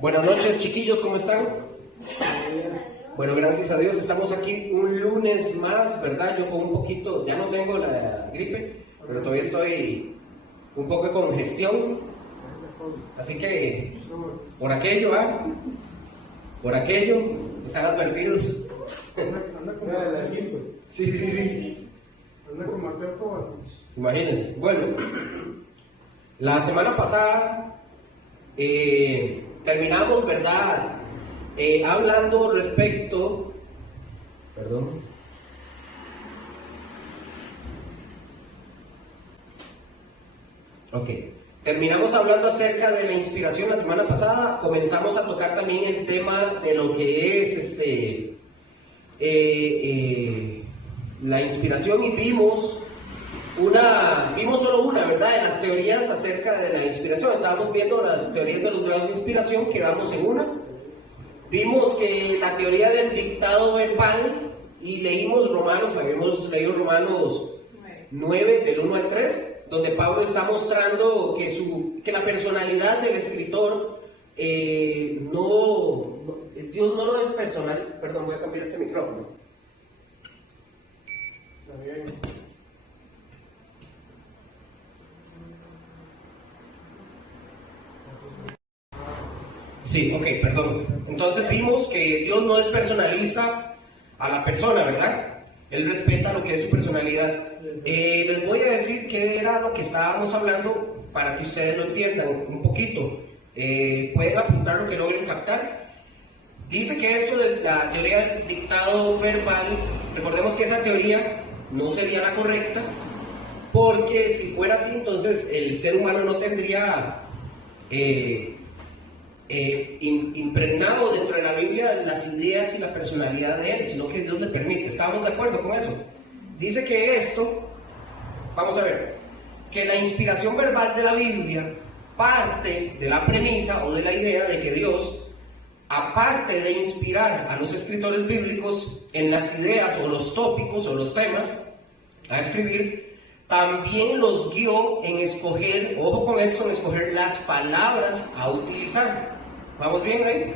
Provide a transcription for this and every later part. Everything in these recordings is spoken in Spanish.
Buenas noches, chiquillos, ¿cómo están? Bueno, gracias a Dios estamos aquí un lunes más, ¿verdad? Yo con un poquito, ya no tengo la gripe, pero todavía estoy un poco de congestión, así que por aquello, por aquello, están advertidos. Anda como la gripe. Sí. Anda como Mateo Kovacic. Imagínense. Bueno, la semana pasada terminamos, ¿verdad? Hablando respecto, perdón, terminamos hablando acerca de la inspiración la semana pasada. Comenzamos a tocar también el tema de lo que es la inspiración y vimos solo una, ¿verdad? De las teorías acerca de la inspiración. Estábamos viendo las teorías de los grados de inspiración, quedamos en una. Vimos que la teoría del dictado verbal, y habíamos leído Romanos 9, del 1 al 3, donde Pablo está mostrando que la personalidad del escritor, Dios no lo es personal. Perdón, voy a cambiar este micrófono. Está bien. Sí, perdón. Entonces vimos que Dios no despersonaliza a la persona, ¿verdad? Él respeta lo que es su personalidad. Les voy a decir qué era lo que estábamos hablando para que ustedes lo entiendan un poquito. Pueden apuntar lo que logren captar. Dice que esto de la teoría del dictado verbal, recordemos que esa teoría no sería la correcta, porque si fuera así, entonces el ser humano no tendría impregnado dentro de la Biblia las ideas y la personalidad de él, sino que Dios le permite. ¿Estamos de acuerdo con eso? Dice que vamos a ver, que la inspiración verbal de la Biblia parte de la premisa o de la idea de que Dios, aparte de inspirar a los escritores bíblicos en las ideas o los tópicos o los temas a escribir, también los guió en escoger, ojo con esto, en escoger las palabras a utilizar. ¿Vamos bien ahí?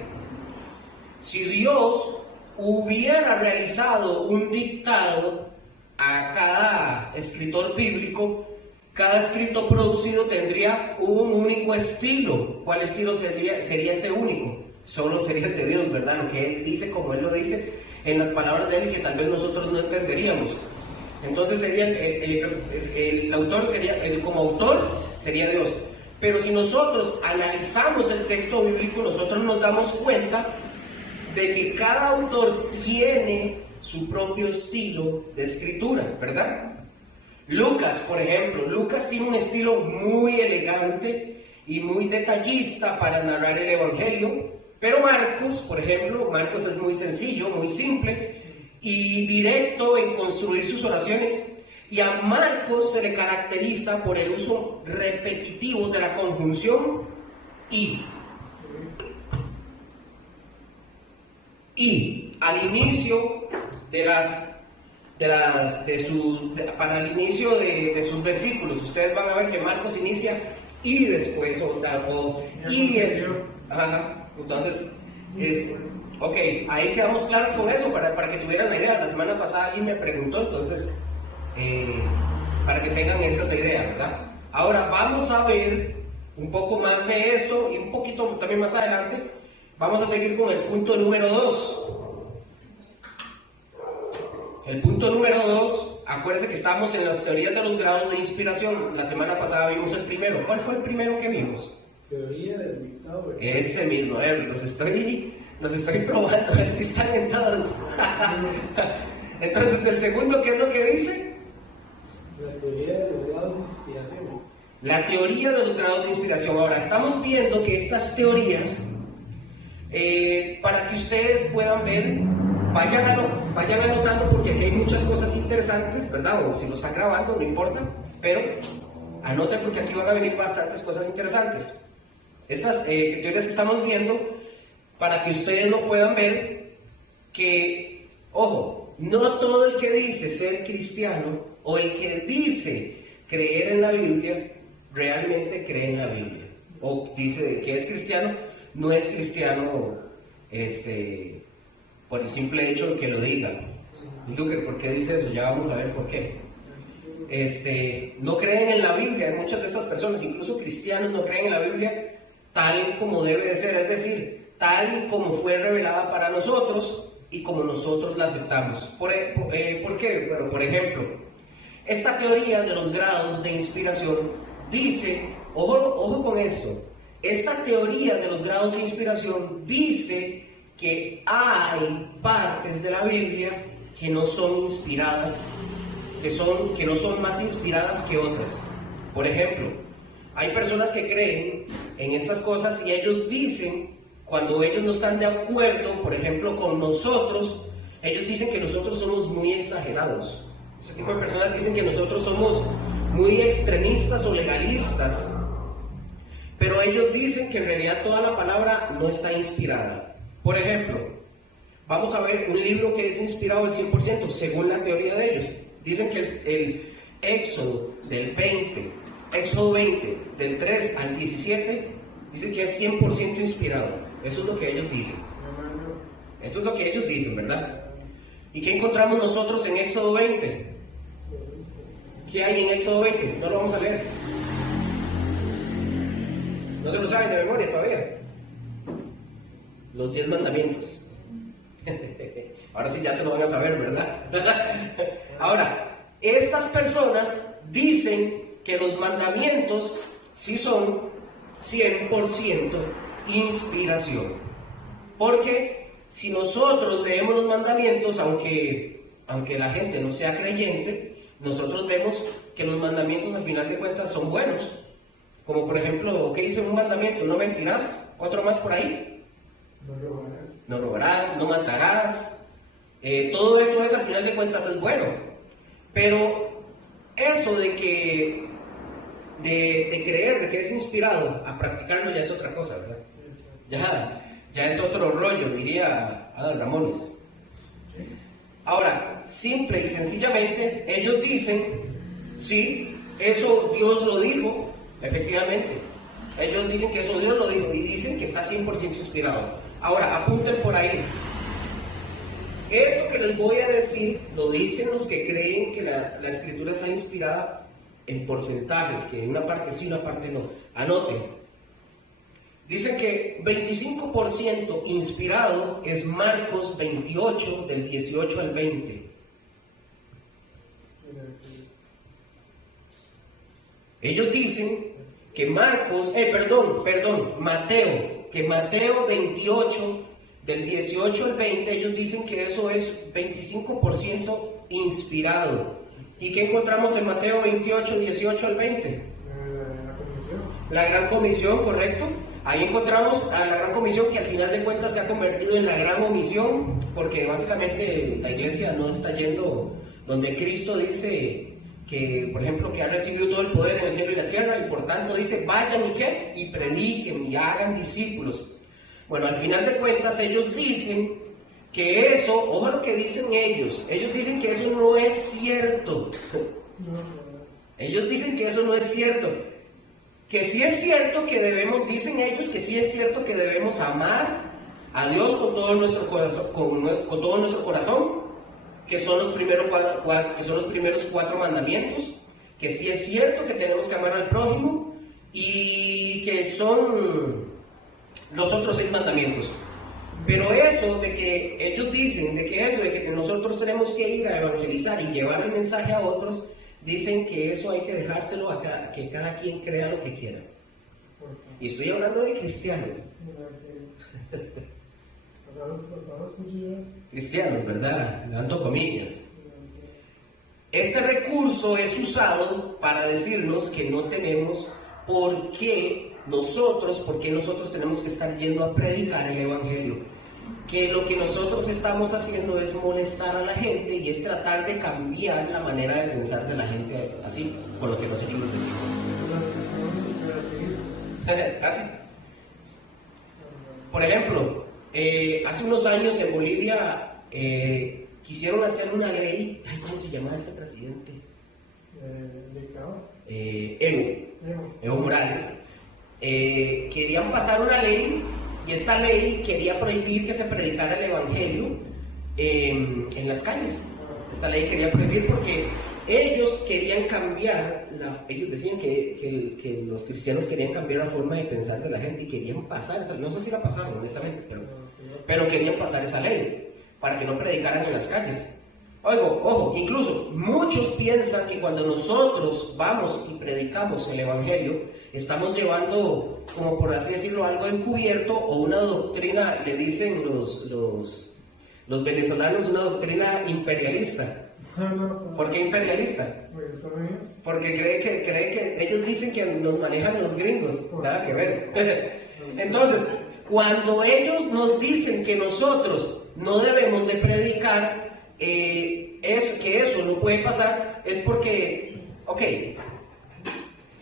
Si Dios hubiera realizado un dictado a cada escritor bíblico, cada escrito producido tendría un único estilo. ¿Cuál estilo sería ese único? Solo sería el de Dios, ¿verdad? Lo que Él dice, como Él lo dice, en las palabras de Él, que tal vez nosotros no entenderíamos. Entonces sería el autor como autor sería Dios. Pero si nosotros analizamos el texto bíblico, nosotros nos damos cuenta de que cada autor tiene su propio estilo de escritura, ¿verdad? Lucas, por ejemplo, Lucas tiene un estilo muy elegante y muy detallista para narrar el Evangelio, pero Marcos, por ejemplo, Marcos es muy sencillo, muy simple y directo en construir sus oraciones, y a Marcos se le caracteriza por el uso repetitivo de la conjunción y. Y al inicio para el inicio de sus versículos, ustedes van a ver que Marcos inicia y después entonces ahí quedamos claros con eso para que tuvieran la idea. La semana pasada alguien me preguntó, entonces para que tengan esa idea, ¿verdad? Ahora vamos a ver un poco más de eso y un poquito también más adelante. Vamos a seguir con el punto número 2. El punto número 2, acuérdense que estamos en las teorías de los grados de inspiración. La semana pasada vimos el primero. ¿Cuál fue el primero que vimos? Teoría del dictado verbal. Ese mismo, los estoy probando a ver si están en todos. Entonces, el segundo, ¿qué es lo que dice? La teoría de los grados de inspiración. La teoría de los grados de inspiración. Ahora, estamos viendo que estas teorías, para que ustedes puedan ver, vayan anotando, porque aquí hay muchas cosas interesantes, ¿verdad? O si lo están grabando, no importa, pero anoten porque aquí van a venir bastantes cosas interesantes. Estas teorías que estamos viendo, para que ustedes lo puedan ver, que, ojo, no todo el que dice ser cristiano o el que dice creer en la Biblia realmente cree en la Biblia o dice que es cristiano, no es cristiano por el simple hecho de que lo diga. Luker, ¿por qué dice eso? Ya vamos a ver por qué. No creen en la Biblia. Hay muchas de estas personas, incluso cristianos, no creen en la Biblia tal como debe de ser, es decir, tal y como fue revelada para nosotros y como nosotros la aceptamos. ¿Por qué? Bueno, por ejemplo, esta teoría de los grados de inspiración dice, ojo con esto, esta teoría de los grados de inspiración dice que hay partes de la Biblia que no son inspiradas, que no son más inspiradas que otras. Por ejemplo, hay personas que creen en estas cosas y ellos dicen, cuando ellos no están de acuerdo, por ejemplo, con nosotros, ellos dicen que nosotros somos muy exagerados. Ese tipo de personas dicen que nosotros somos muy extremistas o legalistas, pero ellos dicen que en realidad toda la palabra no está inspirada. Por ejemplo, vamos a ver un libro que es inspirado al 100%, según la teoría de ellos. Dicen que el Éxodo Éxodo 20, del 3 al 17, dice que es 100% inspirado. Eso es lo que ellos dicen. Eso es lo que ellos dicen, ¿verdad? ¿Y qué encontramos nosotros en Éxodo 20? ¿Qué hay en Éxodo 20? No lo vamos a leer. No se lo saben de memoria todavía. Los 10 mandamientos. Ahora sí ya se lo van a saber, ¿verdad? Ahora, estas personas dicen que los mandamientos sí son 100% inspiración. Porque si nosotros leemos los mandamientos, aunque la gente no sea creyente, nosotros vemos que los mandamientos al final de cuentas son buenos. Como por ejemplo, ¿qué dice un mandamiento? No mentirás. Otro más por ahí. No robarás, no matarás. Todo eso al final de cuentas es bueno. Pero eso de creer de que es inspirado a practicarlo ya es otra cosa, ¿verdad? Ya es otro rollo, diría Adán Ramones. Ahora, simple y sencillamente, ellos dicen, sí, eso Dios lo dijo, efectivamente. Ellos dicen que eso Dios lo dijo y dicen que está 100% inspirado. Ahora, apunten por ahí. Esto que les voy a decir lo dicen los que creen que la escritura está inspirada en porcentajes, que en una parte sí, una parte no. Anoten. Dicen que 25% inspirado es Marcos 28, del 18 al 20. Ellos dicen que Mateo, que Mateo 28, del 18 al 20, ellos dicen que eso es 25% inspirado. ¿Y qué encontramos en Mateo 28, 18 al 20? La Gran Comisión, correcto. Ahí encontramos a la Gran Comisión, que al final de cuentas se ha convertido en la Gran Omisión, porque básicamente la iglesia no está yendo donde Cristo dice que, por ejemplo, que ha recibido todo el poder en el cielo y la tierra, y por tanto dice, vayan y ¿qué? Y prediquen y hagan discípulos. Bueno, al final de cuentas ellos dicen que eso, ojo lo que dicen ellos dicen que eso no es cierto. Ellos dicen que eso no es cierto. Que sí es cierto que debemos, dicen ellos que sí es cierto que debemos amar a Dios con todo nuestro corazón, con todo nuestro corazón, que son los primeros 4 mandamientos, que sí es cierto que tenemos que amar al prójimo y que son los otros 6 mandamientos. Pero eso de que ellos dicen, de que nosotros tenemos que ir a evangelizar y llevar el mensaje a otros, dicen que eso hay que dejárselo a que cada quien crea lo que quiera. Y estoy hablando de cristianos. Cristianos, ¿verdad? Dando comillas. Este recurso es usado para decirnos que no tenemos por qué nosotros tenemos que estar yendo a predicar el Evangelio. Que lo que nosotros estamos haciendo es molestar a la gente y es tratar de cambiar la manera de pensar de la gente, así, con lo que nosotros les decimos. Casi. Por ejemplo, hace unos años en Bolivia quisieron hacer una ley. ¿Cómo se llama este presidente? Evo Morales. Querían pasar una ley Y esta ley quería prohibir que se predicara el evangelio en las calles. Esta ley quería prohibir porque ellos querían cambiar, ellos decían que los cristianos querían cambiar la forma de pensar de la gente y querían pasar esa ley. No sé si la pasaron, honestamente, pero querían pasar esa ley para que no predicaran en las calles. Ojo, incluso muchos piensan que cuando nosotros vamos y predicamos el evangelio, estamos llevando, como por así decirlo, algo encubierto o una doctrina, le dicen los venezolanos, una doctrina imperialista. ¿Por qué imperialista? Porque cree que ellos dicen que nos manejan los gringos, nada que ver. Entonces, cuando ellos nos dicen que nosotros no debemos de predicar, que eso no puede pasar, es porque,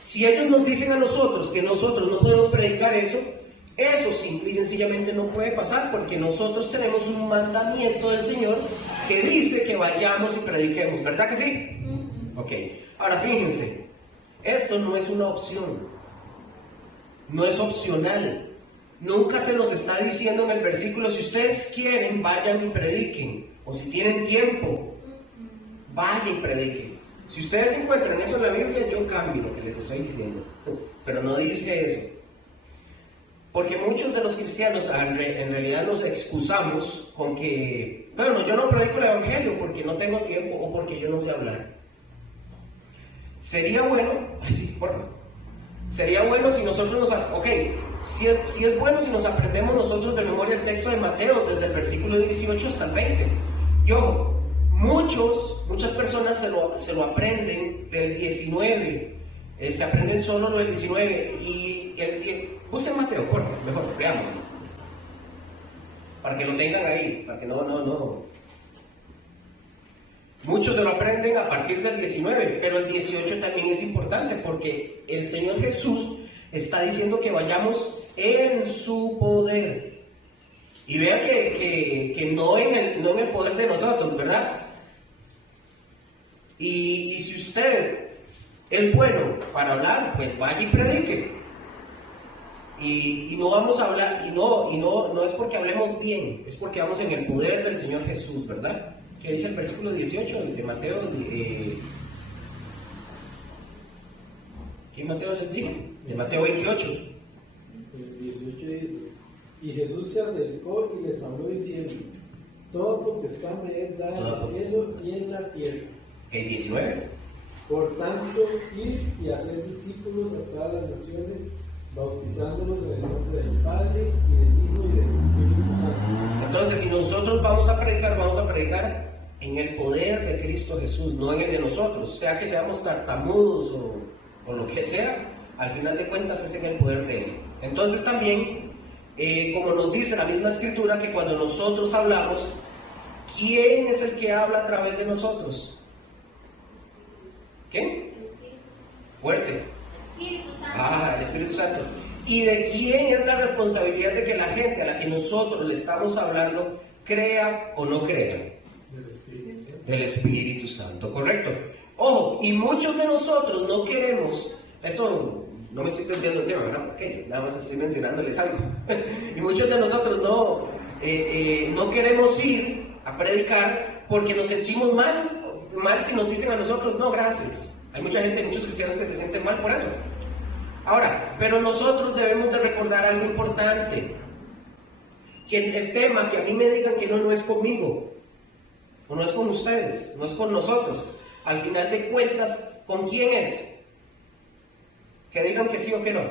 si ellos nos dicen a nosotros que nosotros no podemos predicar eso simple y sencillamente no puede pasar, porque nosotros tenemos un mandamiento del Señor que dice que vayamos y prediquemos, ¿verdad que sí? Ahora fíjense, esto no es una opción, no es opcional, nunca se los está diciendo en el versículo, si ustedes quieren, vayan y prediquen, o si tienen tiempo, vayan y prediquen. Si ustedes encuentran eso en la Biblia, yo cambio lo que les estoy diciendo, pero no dice eso. Porque muchos de los cristianos en realidad nos excusamos con que, bueno, yo no predico el evangelio porque no tengo tiempo o porque yo no sé hablar. Sería bueno, sería bueno si nosotros si es bueno si nos aprendemos nosotros de memoria el texto de Mateo desde el versículo 18 hasta el 20. Muchas personas se lo aprenden del 19, se aprenden solo lo del 19 y el 10. Busquen Mateo, mejor, veamos. Para que lo tengan ahí, para que no. Muchos se lo aprenden a partir del 19, pero el 18 también es importante porque el Señor Jesús está diciendo que vayamos en su poder. Y vean que no en el poder de nosotros, ¿verdad? Y si usted es bueno para hablar, pues vaya y predique. Y no vamos a hablar, y no es porque hablemos bien, es porque vamos en el poder del Señor Jesús, ¿verdad? ¿Qué dice el versículo 18 de Mateo? ¿Qué Mateo les dijo? De Mateo 28. El 18 dice, y Jesús se acercó y les habló diciendo, todo potestad me es dada en el cielo y en la tierra. ¿El 19? Por tanto, ir y hacer discípulos a todas las naciones, bautizándolos en el nombre del Padre y del Hijo y del Espíritu Santo. Entonces, si nosotros vamos a predicar en el poder de Cristo Jesús, no en el de nosotros, sea que seamos tartamudos o lo que sea, al final de cuentas es en el poder de Él. Entonces también, como nos dice la misma Escritura, que cuando nosotros hablamos, ¿quién es el que habla a través de nosotros? ¿Quién? Fuerte. El Espíritu Santo. ¿Y de quién es la responsabilidad de que la gente a la que nosotros le estamos hablando crea o no crea? Del Espíritu Santo, correcto. Ojo, y muchos de nosotros no queremos, eso no me estoy desviando del tema, ¿verdad? Porque nada más estoy mencionándoles algo. Y muchos de nosotros no queremos ir a predicar porque nos sentimos mal si nos dicen a nosotros, no, gracias. Hay muchos cristianos que se sienten mal por eso. Ahora, pero nosotros debemos de recordar algo importante, que el tema, que a mí me digan que no es conmigo, o no es con ustedes, no es con nosotros, al final de cuentas, ¿con quién es? Que digan que sí o que no.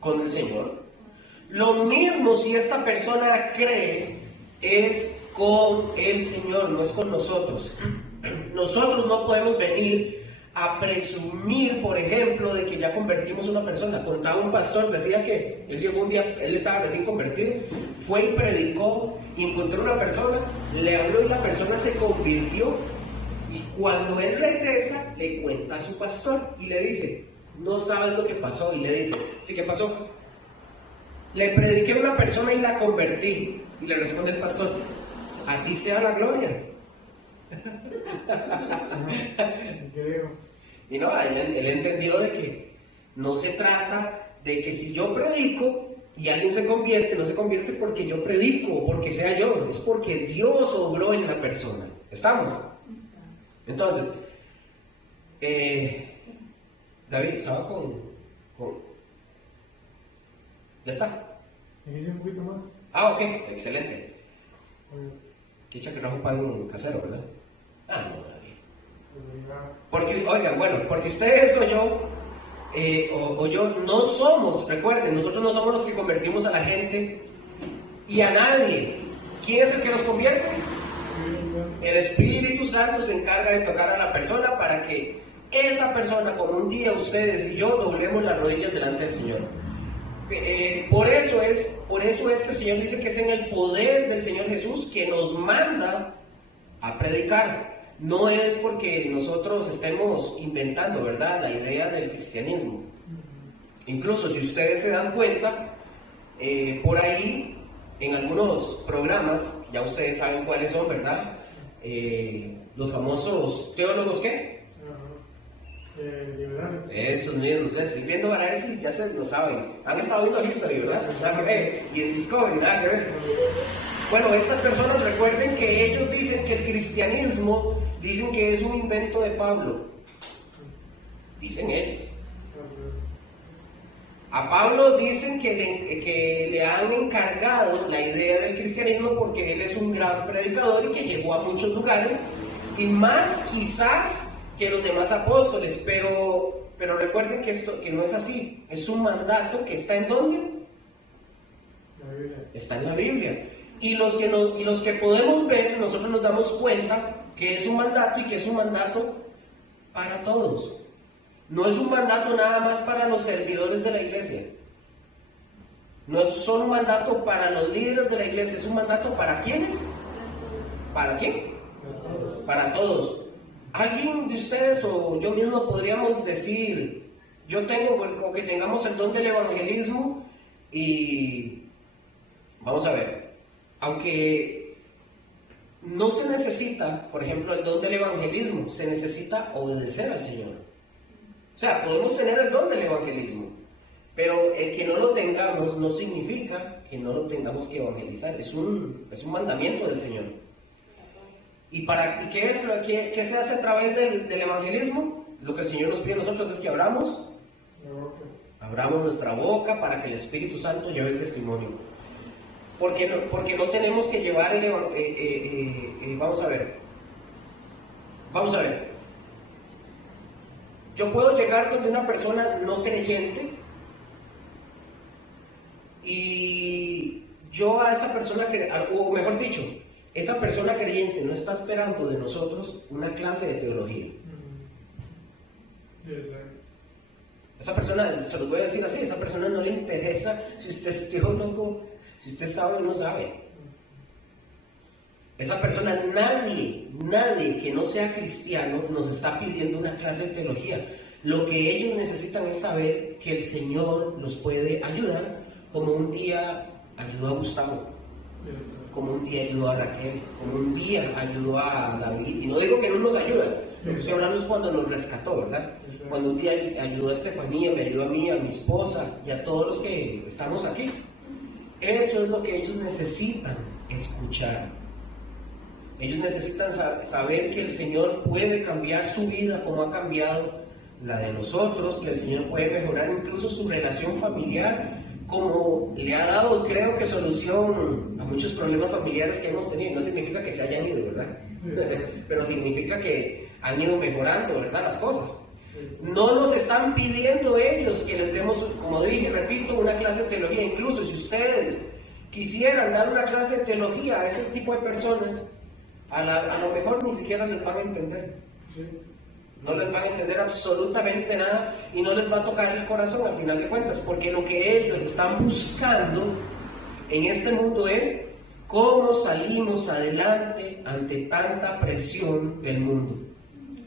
Con el Señor. Lo mismo si esta persona cree, es con el Señor, no es con nosotros. Nosotros no podemos venir a presumir, por ejemplo, de que ya convertimos a una persona. Contaba un pastor, decía que él llegó un día, él estaba recién convertido, fue y predicó, y encontró una persona, le habló y la persona se convirtió, y cuando él regresa, le cuenta a su pastor y le dice, no sabes lo que pasó, y le dice, ¿sí qué pasó? Le prediqué a una persona y la convertí, y le responde el pastor, a ti sea la gloria. Y no, él entendió de que no se trata de que si yo predico, y alguien se convierte, no se convierte porque yo predico o porque sea yo, es porque Dios obró en la persona. ¿Estamos? Entonces, David, estaba con... ¿Ya está? Inicia un poquito más. Ah, ok, excelente. Dicha que trajo pan casero, ¿verdad? Ah, no, David. Porque, oigan, bueno, porque ustedes o yo no somos, recuerden, nosotros no somos los que convertimos a la gente y a nadie. ¿Quién es el que nos convierte? El Espíritu Santo se encarga de tocar a la persona para que esa persona, como un día ustedes y yo, doblemos las rodillas delante del Señor. Por eso es que el Señor dice que es en el poder del Señor Jesús que nos manda a predicar. No es porque nosotros estemos inventando, ¿verdad?, la idea del cristianismo. Incluso si ustedes se dan cuenta, por ahí, en algunos programas, ya ustedes saben cuáles son, ¿verdad? Los famosos teólogos, ¿qué? Liberales. Esos mismos, estoy viendo Banares y ya se lo saben. Han estado viendo History, ¿verdad? Nada que ver. Y en Discovery, nada que ver. Bueno, estas personas recuerden que ellos dicen que el cristianismo, dicen que es un invento de Pablo. Dicen ellos. A Pablo dicen que le han encargado la idea del cristianismo porque él es un gran predicador y que llegó a muchos lugares, y más quizás que los demás apóstoles, pero recuerden que no es así. Es un mandato que está ¿en dónde? La Biblia. Está en la Biblia. Y los que podemos ver, nosotros nos damos cuenta que es un mandato y que es un mandato para todos. No es un mandato nada más para los servidores de la iglesia. No es solo un mandato para los líderes de la iglesia, es un mandato ¿para quiénes? ¿Para quién? Para todos. ¿Alguien de ustedes o yo mismo podríamos decir, yo tengo, o que tengamos el don del evangelismo y vamos a ver, aunque no se necesita, por ejemplo, el don del evangelismo, se necesita obedecer al Señor. O sea, podemos tener el don del evangelismo, pero el que no lo tengamos no significa que no lo tengamos que evangelizar, es un mandamiento del Señor. ¿Y qué se hace a través del evangelismo? Lo que el Señor nos pide a nosotros es que abramos nuestra boca para que el Espíritu Santo lleve el testimonio. Porque no tenemos que llevar el evangelio. Vamos a ver. Yo puedo llegar donde una persona no creyente y yo a esa persona, o mejor dicho, esa persona creyente no está esperando de nosotros una clase de teología. Esa persona, se los voy a decir así, esa persona no le interesa si usted es teólogo, si usted sabe o no sabe. Esa persona, nadie que no sea cristiano nos está pidiendo una clase de teología. Lo que ellos necesitan es saber que el Señor los puede ayudar, como un día ayudó a Gustavo, como un día ayudó a Raquel, como un día ayudó a David. Y no digo que no nos ayuda, lo que estoy hablando es cuando nos rescató, ¿verdad? Cuando un día ayudó a Estefanía, me ayudó a mí, a mi esposa y a todos los que estamos aquí. Eso es lo que ellos necesitan escuchar. Ellos necesitan saber que el Señor puede cambiar su vida como ha cambiado la de nosotros, que el Señor puede mejorar incluso su relación familiar, como le ha dado, creo que, solución a muchos problemas familiares que hemos tenido. No significa que se hayan ido, ¿verdad? Pero significa que han ido mejorando, ¿verdad?, las cosas. No nos están pidiendo ellos que les demos, como dije, repito, una clase de teología. Incluso si ustedes quisieran dar una clase de teología a ese tipo de personas, a lo mejor ni siquiera les van a entender. No les van a entender absolutamente nada y no les va a tocar el corazón al final de cuentas, porque lo que ellos están buscando en este mundo es cómo salimos adelante ante tanta presión del mundo.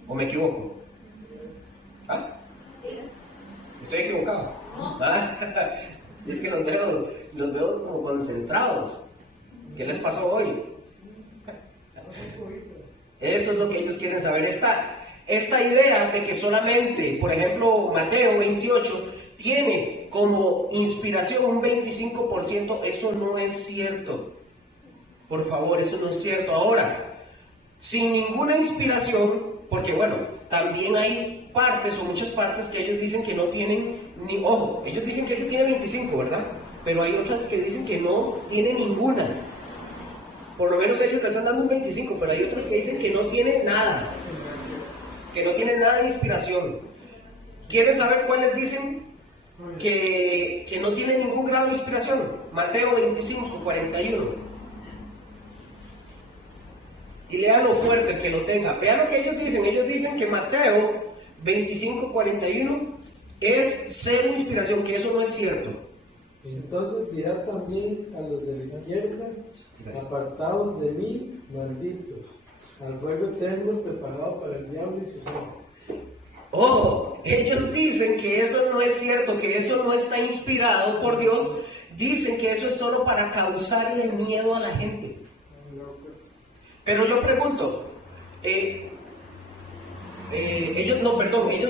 ¿O me equivoco? ¿Ah? Sí. ¿Estoy equivocado? No. ¿Ah? Es que los veo como concentrados. ¿Qué les pasó hoy? Eso es lo que ellos quieren saber. Esta idea de que solamente, por ejemplo, Mateo 28 tiene como inspiración un 25%, eso no es cierto. Por favor, eso no es cierto. Ahora, sin ninguna inspiración, porque bueno, también hay partes o muchas partes que ellos dicen que no tienen ni, ojo, ellos dicen que ese tiene 25, ¿verdad? Pero hay otras que dicen que no tiene ninguna. Por lo menos ellos le están dando un 25, pero hay otras que dicen que no tiene nada. Que no tiene nada de inspiración. ¿Quieren saber cuáles dicen que no tienen ningún grado de inspiración? Mateo 25, 41. Y léalo fuerte el que lo tenga. Vean lo que ellos dicen. Ellos dicen que Mateo 25, 41 es cero inspiración, que eso no es cierto. Entonces dirá también a los de la izquierda: apartados de mí, malditos, al fuego eterno preparado para el diablo y sus ángeles. Ojo, ellos dicen que eso no es cierto, que eso no está inspirado por Dios. Dicen que eso es solo para causarle miedo a la gente. Pero yo pregunto, ellos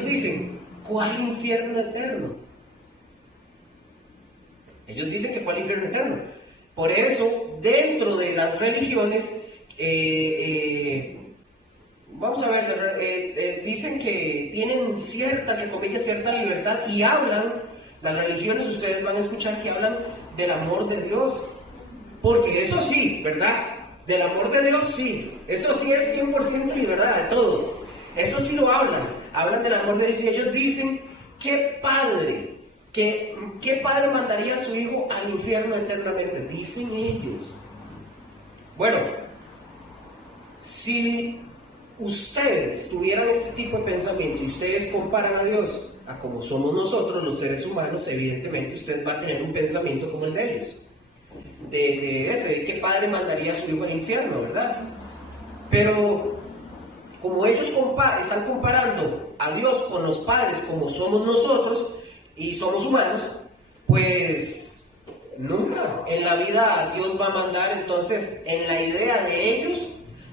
dicen, ¿cuál infierno eterno? Ellos dicen que ¿cuál infierno eterno? Por eso, dentro de las religiones, vamos a ver, dicen que tienen cierta, entre comillas, cierta libertad y hablan, las religiones, ustedes van a escuchar que hablan del amor de Dios. Porque eso sí, ¿verdad? Del amor de Dios sí, eso sí es 100% libertad de todo. Eso sí lo hablan del amor de Dios y ellos dicen, ¿qué padre mandaría a su hijo al infierno eternamente? Dicen ellos. Bueno, si ustedes tuvieran este tipo de pensamiento y ustedes comparan a Dios a como somos nosotros los seres humanos, evidentemente ustedes van a tener un pensamiento como el de ellos. De qué padre mandaría a su hijo al infierno, ¿verdad? Pero como ellos están comparando a Dios con los padres como somos nosotros y somos humanos, pues nunca en la vida Dios va a mandar. Entonces, en la idea de ellos,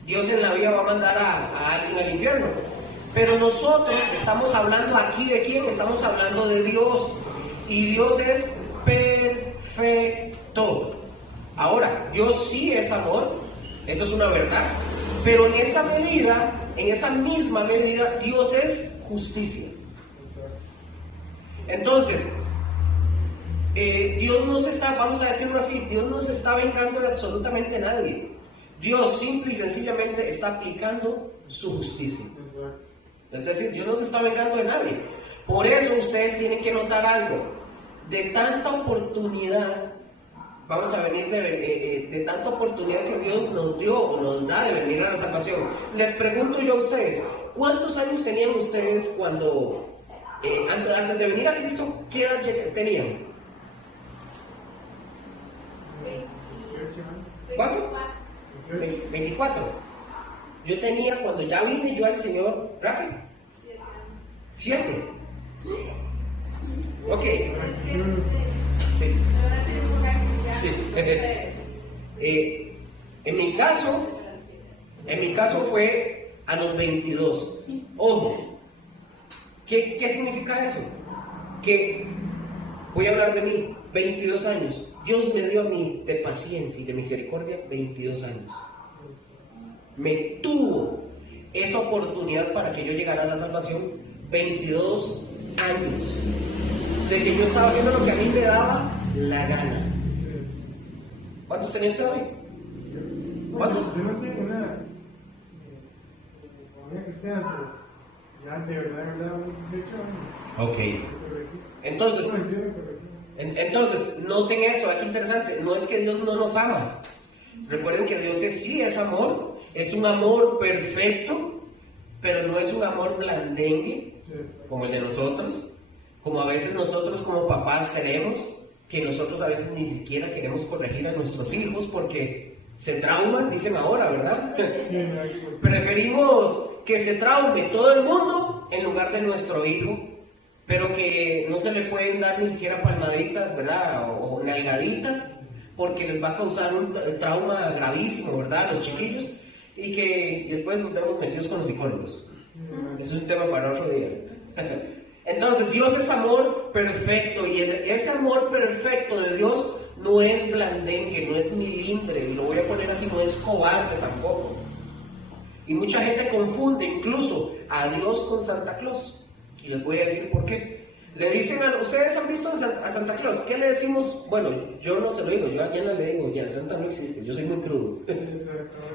Dios en la vida va a mandar a alguien al infierno. Pero nosotros estamos hablando aquí de quién, estamos hablando de Dios, y Dios es perfecto. Ahora, Dios sí es amor, eso es una verdad, pero en esa medida, en esa misma medida, Dios es justicia. Entonces, Dios no se está, vamos a decirlo así, Dios no se está vengando de absolutamente nadie. Dios simple y sencillamente está aplicando su justicia. Es decir, Dios no se está vengando de nadie. Por eso ustedes tienen que notar algo. De tanta oportunidad, vamos a venir de tanta oportunidad que Dios nos dio o nos da de venir a la salvación. Les pregunto yo a ustedes, ¿cuántos años tenían ustedes cuando, antes de venir a Cristo, qué edad tenían? 24. ¿Cuánto? 24. Yo tenía, cuando ya vine yo al Señor, rápido, 7. Ok. Sí. Sí. En mi caso fue a los 22. Ojo, ¿qué significa eso? Que voy a hablar de mí, 22 años. Dios me dio a mí de paciencia y de misericordia 22 años. Me tuvo esa oportunidad para que yo llegara a la salvación 22 años. De que yo estaba haciendo lo que a mí me daba la gana. ¿Cuántos tenía usted hoy? ¿Cuántos? Yo no sé, una cristiana, pero ya de verdad, 18 años. Ok. Entonces, noten esto, aquí interesante, no es que Dios no nos ama. Recuerden que Dios sí es amor, es un amor perfecto, pero no es un amor blandengue, como el de nosotros, como a veces nosotros como papás tenemos, que nosotros a veces ni siquiera queremos corregir a nuestros hijos porque se trauman, dicen ahora, ¿verdad? Preferimos que se traume todo el mundo en lugar de nuestro hijo, pero que no se le pueden dar ni siquiera palmaditas, ¿verdad? O nalgaditas, porque les va a causar un trauma gravísimo, ¿verdad? A los chiquillos, y que después nos vemos metidos con los psicólogos. Es un tema para otro día. Entonces Dios es amor perfecto y ese amor perfecto de Dios no es blandengue, no es milindre, y lo voy a poner así, no es cobarde tampoco. Y mucha gente confunde incluso a Dios con Santa Claus. Y les voy a decir por qué. Le dicen ¿ustedes han visto a Santa Claus? ¿Qué le decimos? Bueno, yo no se lo digo, yo a Yana le digo, ya Santa no existe, yo soy muy crudo.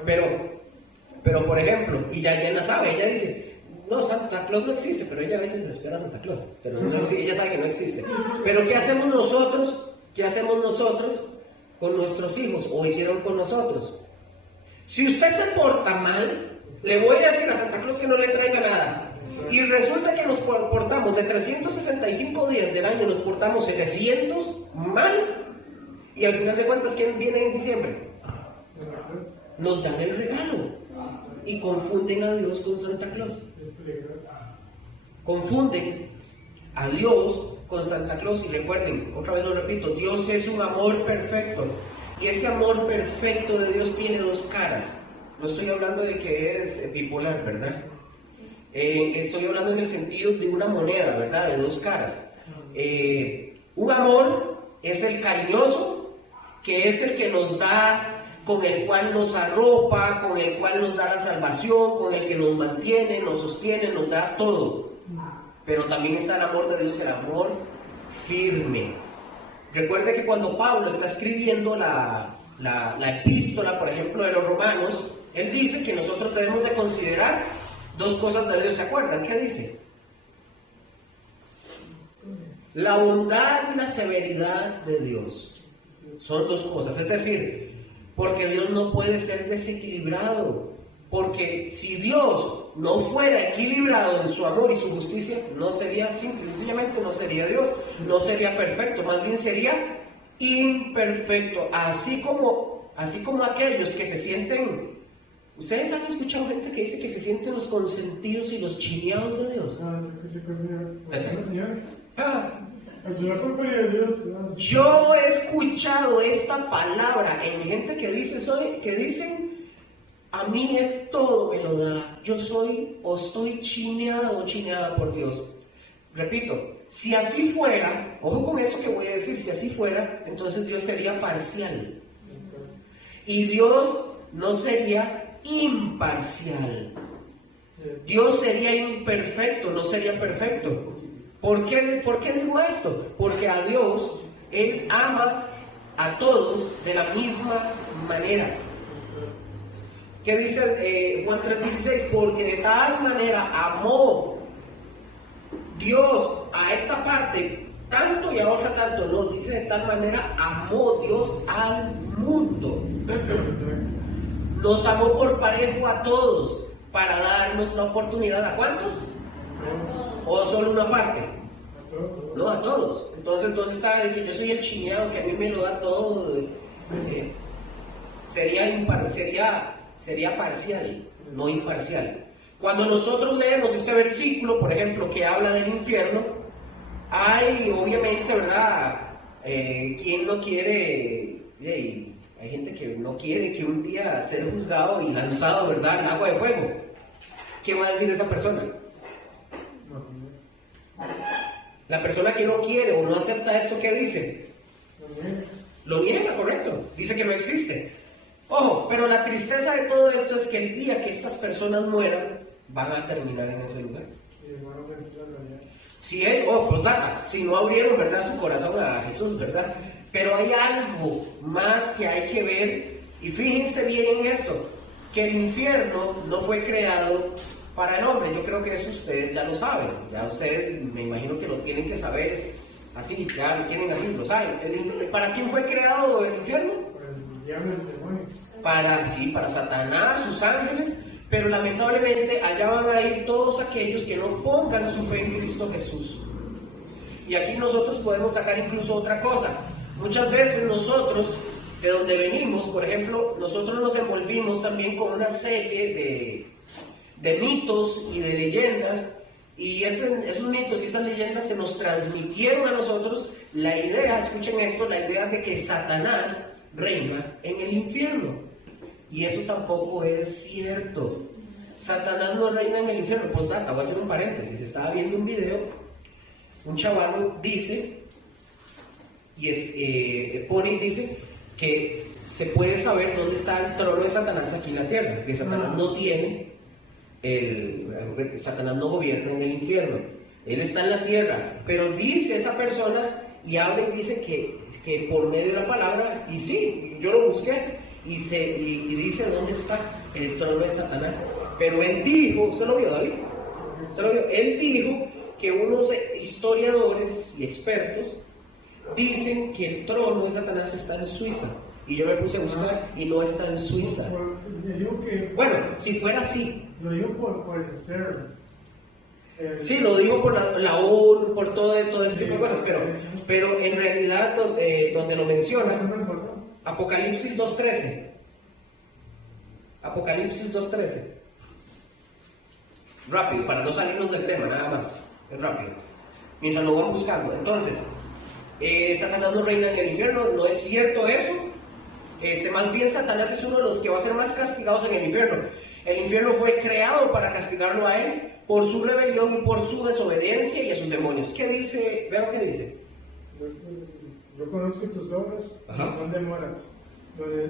Pero por ejemplo, y ya Yana sabe, ella dice, no, Santa Claus no existe, pero ella a veces espera a Santa Claus, pero no existe, ella sabe que no existe. Pero ¿qué hacemos nosotros? ¿Qué hacemos nosotros con nuestros hijos o hicieron con nosotros? Si usted se porta mal, le voy a decir a Santa Claus que no le traiga nada. Y resulta que nos portamos de 365 días del año, nos portamos 700 mal. Y al final de cuentas, ¿quién viene en diciembre? Nos dan el regalo. Y confunden a Dios con Santa Claus. Confunden a Dios con Santa Claus. Y recuerden, otra vez lo repito, Dios es un amor perfecto. Y ese amor perfecto de Dios tiene dos caras. No estoy hablando de que es bipolar, ¿verdad? Estoy hablando en el sentido de una moneda, ¿verdad? De dos caras. Un amor es el cariñoso, que es el que nos da, con el cual nos arropa, con el cual nos da la salvación, con el que nos mantiene, nos sostiene, nos da todo. Pero también está el amor de Dios, el amor firme. Recuerde que cuando Pablo está escribiendo la epístola, por ejemplo, de los Romanos, él dice que nosotros debemos de considerar dos cosas de Dios. ¿Se acuerdan? ¿Qué dice? La bondad y la severidad de Dios. Son dos cosas. Es decir, porque Dios no puede ser desequilibrado. Porque si Dios no fuera equilibrado en su amor y su justicia, no sería simple, sencillamente no sería Dios, no sería perfecto, más bien sería imperfecto. Así como aquellos que se sienten, ¿ustedes han escuchado gente que dice que se sienten los consentidos y los chineados de Dios? Yo he escuchado esta palabra en gente que dicen, a mí todo me lo da, yo soy o estoy chineado o chineada por Dios. Repito, si así fuera, ojo con eso que voy a decir, si así fuera, entonces Dios sería parcial. Y Dios no sería imparcial. Dios sería imperfecto, no sería perfecto. ¿Por qué digo esto? Porque a Dios, Él ama a todos de la misma manera. ¿Qué dice Juan 3:16? Porque de tal manera amó Dios a esta parte tanto y a otra tanto. No, dice de tal manera amó Dios al mundo. Nos amó por parejo a todos para darnos la oportunidad. ¿A cuántos? ¿O solo una parte? No, a todos. Entonces, ¿dónde está el que yo soy el chineado que a mí me lo da todo? Sería parcial, no imparcial. Cuando nosotros leemos este versículo, por ejemplo, que habla del infierno, hay obviamente, ¿verdad? ¿Quién no quiere? Hay gente que no quiere que un día ser juzgado y lanzado, ¿verdad?, al agua de fuego. ¿Qué va a decir esa persona? La persona que no quiere o no acepta esto, ¿qué dice? Lo niega, correcto. Dice que no existe. Ojo, pero la tristeza de todo esto es que el día que estas personas mueran, van a terminar en ese lugar. Si si no abrieron, ¿verdad?, su corazón a Jesús, ¿verdad? Pero hay algo más que hay que ver, y fíjense bien en esto, que el infierno no fue creado para el hombre. Yo creo que eso ustedes ya lo saben, ya ustedes me imagino que lo tienen que saber, así, ya lo tienen así, lo saben. ¿Para quién fue creado el infierno? Para el diablo y el demonio. Para Satanás, sus ángeles, pero lamentablemente allá van a ir todos aquellos que no pongan su fe en Cristo Jesús. Y aquí nosotros podemos sacar incluso otra cosa. Muchas veces nosotros, de donde venimos, por ejemplo, nosotros nos envolvimos también con una serie de mitos y de leyendas, y esos mitos y esas leyendas se nos transmitieron a nosotros la idea, escuchen esto, la idea de que Satanás reina en el infierno. Y eso tampoco es cierto. Satanás no reina en el infierno. Postdata, voy a hacer un paréntesis. Estaba viendo un video un chavalo dice, y dice que se puede saber dónde está el trono de Satanás aquí en la tierra, que Satanás no tiene, Satanás no gobierna en el infierno, él está en la tierra, pero dice esa persona, y habla y dice que por medio de la palabra, y sí, yo lo busqué, y dice dónde está el trono de Satanás, pero él dijo, ¿usted lo vio, David? ¿Usted lo vio? Él dijo que unos historiadores y expertos dicen que el trono de Satanás está en Suiza, y yo me puse a buscar y no está en Suiza. Bueno, si fuera así. Lo digo por el CERN. Sí, lo digo por la ONU, por todo ese tipo de cosas, pero en realidad donde lo menciona, Apocalipsis 2.13. Apocalipsis 2.13. Rápido, para no salirnos del tema, nada más. Es rápido. Mientras lo van buscando. Entonces, Satanás no reina en el infierno, no es cierto eso. Más bien Satanás es uno de los que va a ser más castigados en el infierno. El infierno fue creado para castigarlo a él por su rebelión y por su desobediencia y a sus demonios. ¿Qué dice? Vean qué dice. Yo conozco tus obras, no demoras, donde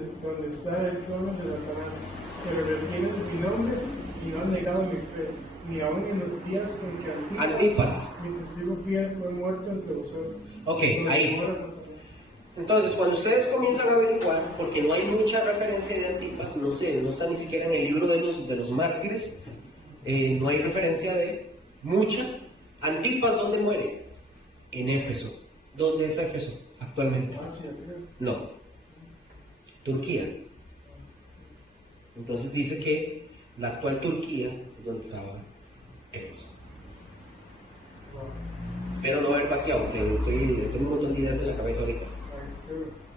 está el trono de Satanás, pero retienes mi nombre y no has negado mi fe, ni aun en los días en que Antipas, mi testigo fiel fue muerto entre vosotros. Ok, ahí. Entonces, cuando ustedes comienzan a averiguar, porque no hay mucha referencia de Antipas, no está ni siquiera en el libro de los mártires, no hay referencia de mucha. Antipas, ¿dónde muere? En Éfeso. ¿Dónde es Éfeso actualmente? No, Turquía. Entonces dice que la actual Turquía es donde estaba Éfeso. Espero no haber vaqueado, porque tengo un montón de ideas en la cabeza ahorita.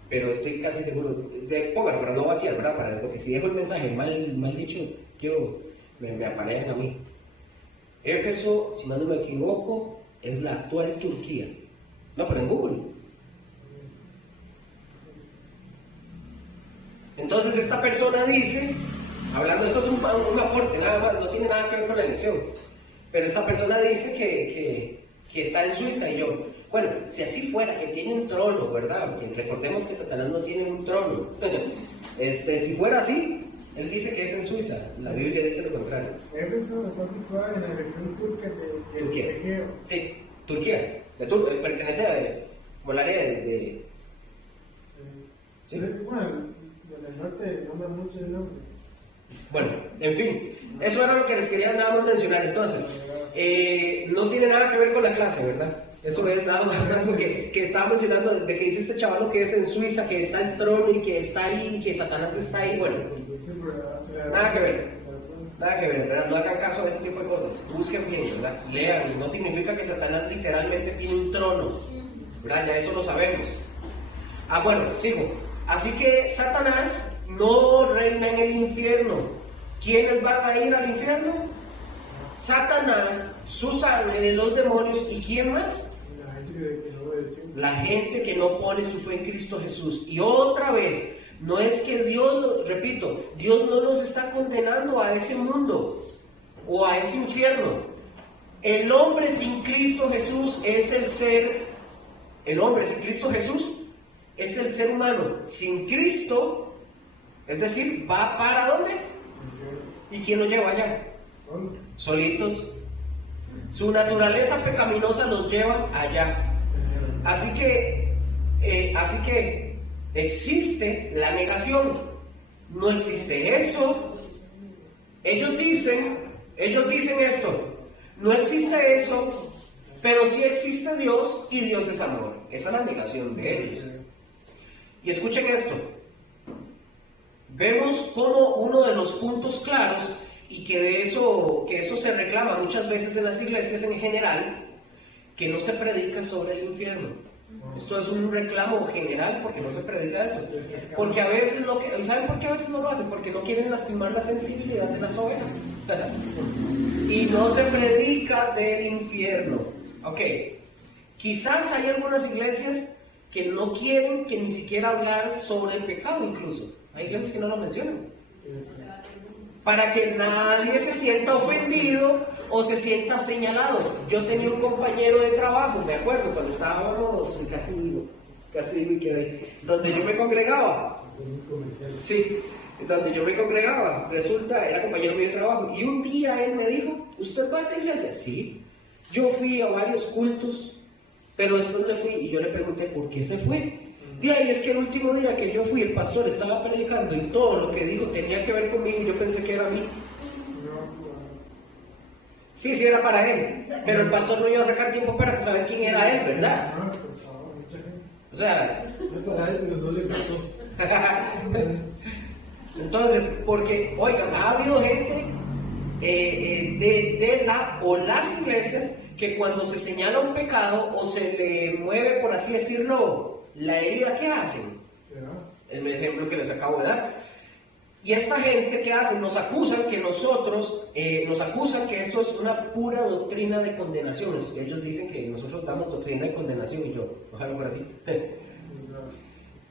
Pero estoy casi seguro. Póngalo para no vaquear, ¿verdad? Porque si dejo el mensaje mal dicho, me apalean a mí. Éfeso, si no me equivoco, es la actual Turquía. No, pero en Google. Entonces esta persona dice, hablando, esto es un aporte, nada más, no tiene nada que ver con la elección, pero esta persona dice que está en Suiza, y yo, bueno, si así fuera, que tiene un trono, ¿verdad? Porque recordemos que Satanás no tiene un trono. Si fuera así, él dice que es en Suiza, la Biblia dice lo contrario. Éfeso está situada en la región turca de Turquía. Egeo. Sí, Turquía, pertenece a el área de Sí. Bueno, del norte nombra mucho el nombre. Bueno, en fin, eso era lo que les quería nada más mencionar. Entonces, no tiene nada que ver con la clase, ¿verdad? Eso es nada más algo que estaba mencionando, de que dice este chavalo que es en Suiza, que está el trono y que está ahí, y que Satanás está ahí. Bueno, nada que ver, ¿verdad? No hagan caso a ese tipo de cosas, busquen bien, ¿verdad? Lean, no significa que Satanás literalmente tiene un trono, ¿verdad? Ya eso lo sabemos. Bueno, sigo. Así que Satanás no reina en el infierno. ¿Quiénes van a ir al infierno? Satanás, sus ángeles, los demonios, ¿y quién más? La gente que no pone su fe en Cristo Jesús. Y otra vez, no es que Dios, repito, Dios no nos está condenando a ese mundo o a ese infierno. El hombre sin Cristo Jesús es el hombre sin Cristo Jesús es el ser humano sin Cristo, es decir, ¿va para dónde? ¿Y quién lo lleva allá? Solitos. Su naturaleza pecaminosa los lleva allá. Así que existe la negación. No existe eso. Ellos dicen esto. No existe eso, pero sí existe Dios y Dios es amor. Esa es la negación de ellos. Y escuchen esto. Vemos como uno de los puntos claros, y que eso se reclama muchas veces en las iglesias en general, que no se predica sobre el infierno. Esto es un reclamo general, porque no se predica eso. Porque a veces ¿saben por qué a veces no lo hacen? Porque no quieren lastimar la sensibilidad de las ovejas. Y no se predica del infierno. Ok, quizás hay algunas iglesias que no quieren que ni siquiera hablar sobre el pecado, incluso. Hay iglesias que no lo mencionan. Para que nadie se sienta ofendido o se sienta señalado. Yo tenía un compañero de trabajo, me acuerdo, cuando estábamos, casi digo que donde yo me congregaba. Sí, donde yo me congregaba, resulta, era compañero mío de trabajo, y un día él me dijo, ¿usted va a esa iglesia? Sí. Yo fui a varios cultos, pero después me fui y yo le pregunté, ¿por qué se fue? De ahí es que el último día que yo fui, el pastor estaba predicando y todo lo que dijo tenía que ver conmigo y yo pensé que era a mí. Sí, sí era para él, pero el pastor no iba a sacar tiempo para saber quién era él, ¿verdad? O sea... No para él, pero no le gustó. Entonces, porque, oigan, ha habido gente de las iglesias que cuando se señala un pecado o se le mueve, por así decirlo, la herida, ¿qué hacen? El ejemplo que les acabo de dar. Y esta gente, ¿qué hacen? Nos acusan que eso es una pura doctrina de condenaciones. Ellos dicen que nosotros damos doctrina de condenación y yo, ojalá por así.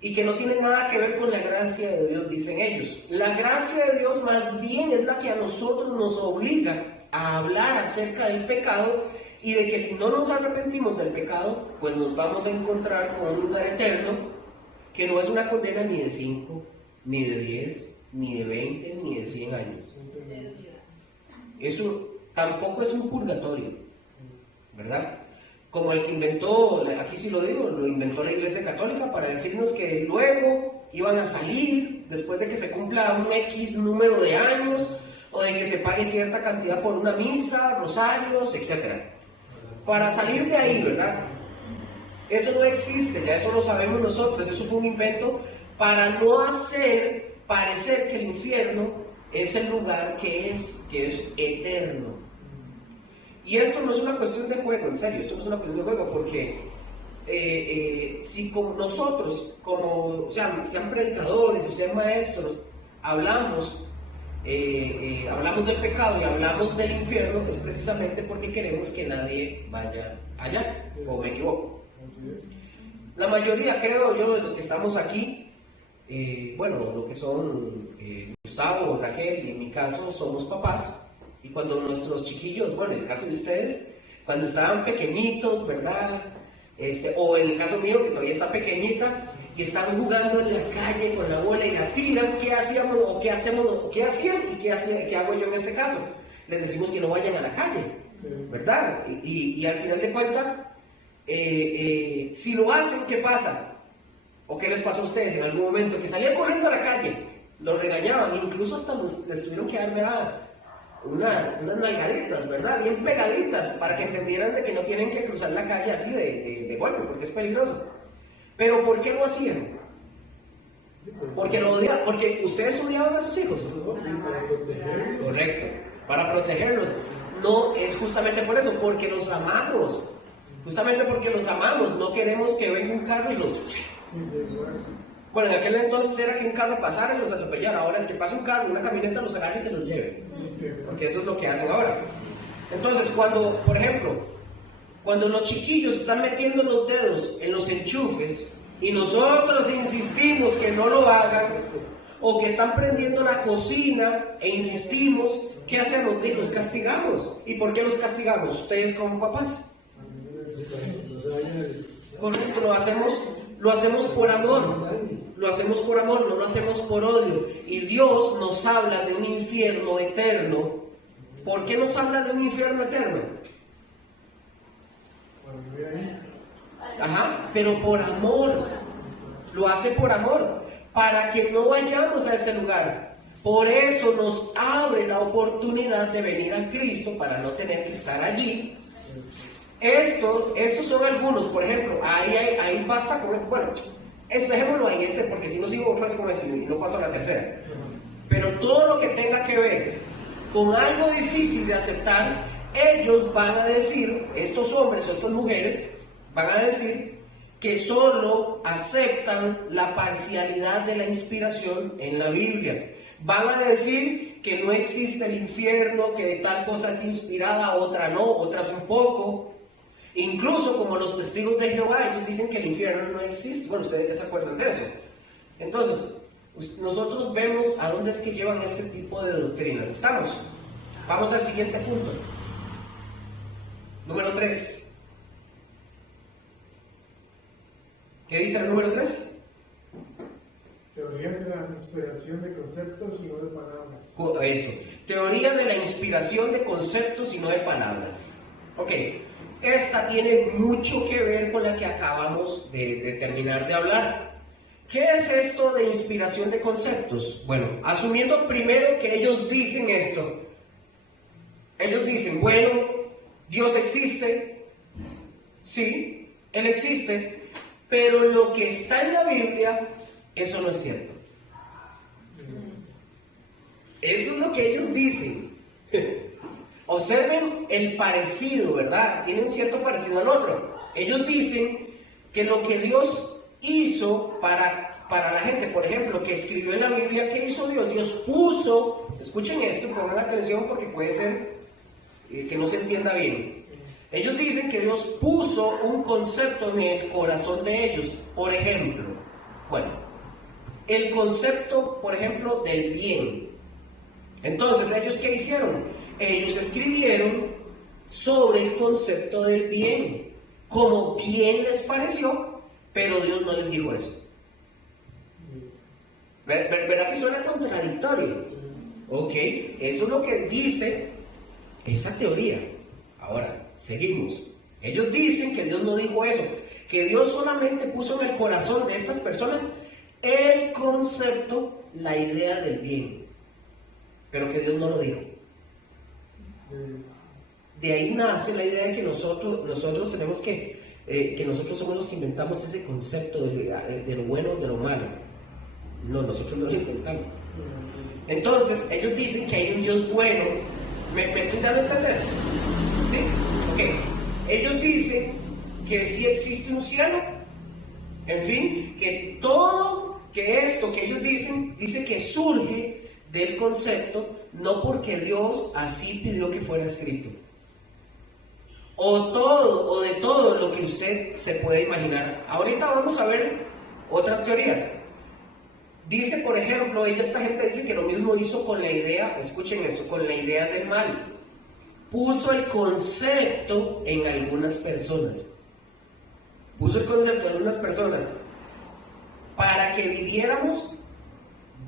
Y que no tiene nada que ver con la gracia de Dios, dicen ellos. La gracia de Dios más bien es la que a nosotros nos obliga a hablar acerca del pecado y de que si no nos arrepentimos del pecado, pues nos vamos a encontrar con un lugar eterno que no es una condena ni de 5, ni de 10, ni de 20, ni de 100 años. Eso tampoco es un purgatorio, ¿verdad? Como el que inventó, aquí sí lo digo, lo inventó la Iglesia Católica para decirnos que luego iban a salir después de que se cumpla un X número de años o de que se pague cierta cantidad por una misa, rosarios, etc. Para salir de ahí, ¿verdad? Eso no existe, ya eso lo sabemos nosotros, eso fue un invento para no hacer parecer que el infierno es el lugar que es eterno. Y esto no es una cuestión de juego, en serio, esto no es una cuestión de juego, porque si como nosotros, como sean predicadores o sean maestros, hablamos del pecado y hablamos del infierno, es precisamente porque queremos que nadie vaya allá, o me equivoco. La mayoría, creo yo, de los que estamos aquí, bueno, lo que son Gustavo, Raquel y en mi caso somos papás. Y cuando nuestros chiquillos, bueno, en el caso de ustedes, cuando estaban pequeñitos, ¿verdad? O en el caso mío, que todavía está pequeñita, y están jugando en la calle con la bola y la tiran, ¿qué hacíamos? ¿O qué hacemos? ¿O qué hacían? ¿Y qué hago yo en este caso? Les decimos que no vayan a la calle, ¿verdad? Y al final de cuentas, si lo hacen, ¿qué pasa? ¿O qué les pasó a ustedes en algún momento? Que salían corriendo a la calle, los regañaban, incluso hasta les tuvieron que dar, ¿verdad? Unas nalgaditas, ¿verdad? Bien pegaditas, para que entendieran de que no tienen que cruzar la calle así de golpe, porque es peligroso. Pero ¿por qué lo hacían? Porque lo odiaban, porque ustedes odiaban a sus hijos. Correcto, para protegerlos. No, es justamente por eso, porque los amamos. Justamente porque los amamos, no queremos que venga un carro y los... Bueno, en aquel entonces era que un carro pasara y los atropellara. Ahora es que pasa un carro, una camioneta, los agarre y se los lleve. Porque eso es lo que hacen ahora. Entonces, por ejemplo, cuando los chiquillos están metiendo los dedos en los enchufes y nosotros insistimos que no lo hagan, o que están prendiendo la cocina e insistimos, ¿qué hacemos? Los castigamos. ¿Y por qué los castigamos? Ustedes como papás. Correcto, lo hacemos por amor. Lo hacemos por amor, no lo hacemos por odio. Y Dios nos habla de un infierno eterno. ¿Por qué nos habla de un infierno eterno? Ajá, pero por amor. Lo hace por amor, para que no vayamos a ese lugar. Por eso nos abre la oportunidad de venir a Cristo para no tener que estar allí. Estos son algunos, por ejemplo, ahí basta con, bueno, dejémoslo ahí, porque si no sigo otra vez con eso y no paso a la tercera. Pero todo lo que tenga que ver con algo difícil de aceptar, ellos van a decir, estos hombres o estas mujeres, van a decir que solo aceptan la parcialidad de la inspiración en la Biblia. Van a decir que no existe el infierno, que tal cosa es inspirada, otra no, otras un poco. Incluso como los testigos de Jehová, ellos dicen que el infierno no existe. Bueno, ustedes ya se acuerdan de eso. Entonces, nosotros vemos a dónde es que llevan este tipo de doctrinas. ¿Estamos? Vamos al siguiente punto. Número 3. ¿Qué dice el número 3? Teoría de la inspiración de conceptos y no de palabras. Eso. Teoría de la inspiración de conceptos y no de palabras. Ok. Esta tiene mucho que ver con la que acabamos de terminar de hablar. ¿Qué es esto de inspiración de conceptos? Bueno, asumiendo primero que ellos dicen esto. Ellos dicen, bueno, Dios existe. Sí, Él existe. Pero lo que está en la Biblia, eso no es cierto. Eso es lo que ellos dicen. Observen el parecido, ¿verdad? Tienen un cierto parecido al otro. Ellos dicen que lo que Dios hizo para la gente, por ejemplo, que escribió en la Biblia, ¿qué hizo Dios? Dios puso, escuchen esto, pongan atención porque puede ser que no se entienda bien. Ellos dicen que Dios puso un concepto en el corazón de ellos. Por ejemplo, bueno, el concepto, por ejemplo, del bien. Entonces, ¿ellos qué hicieron? Ellos escribieron sobre el concepto del bien, como bien les pareció, pero Dios no les dijo eso. ¿Verdad que suena contradictorio? Ok, eso es lo que dice esa teoría. Ahora, seguimos. Ellos dicen que Dios no dijo eso, que Dios solamente puso en el corazón de estas personas el concepto, la idea del bien, pero que Dios no lo dijo. De ahí nace la idea de que nosotros tenemos que nosotros somos los que inventamos ese concepto de lo bueno o de lo malo. No, nosotros no lo inventamos. Entonces, ellos dicen que hay un Dios bueno. ¿Me estoy dando a entender? ¿Sí? Ok. Ellos dicen que sí existe un cielo. En fin, que todo, que esto que ellos dicen, dice que surge del concepto, no porque Dios así pidió que fuera escrito. O de todo lo que usted se puede imaginar. Ahorita vamos a ver otras teorías. Dice, por ejemplo, esta gente dice que lo mismo hizo con la idea, escuchen eso, con la idea del mal. Puso el concepto en algunas personas. Puso el concepto en algunas personas para que viviéramos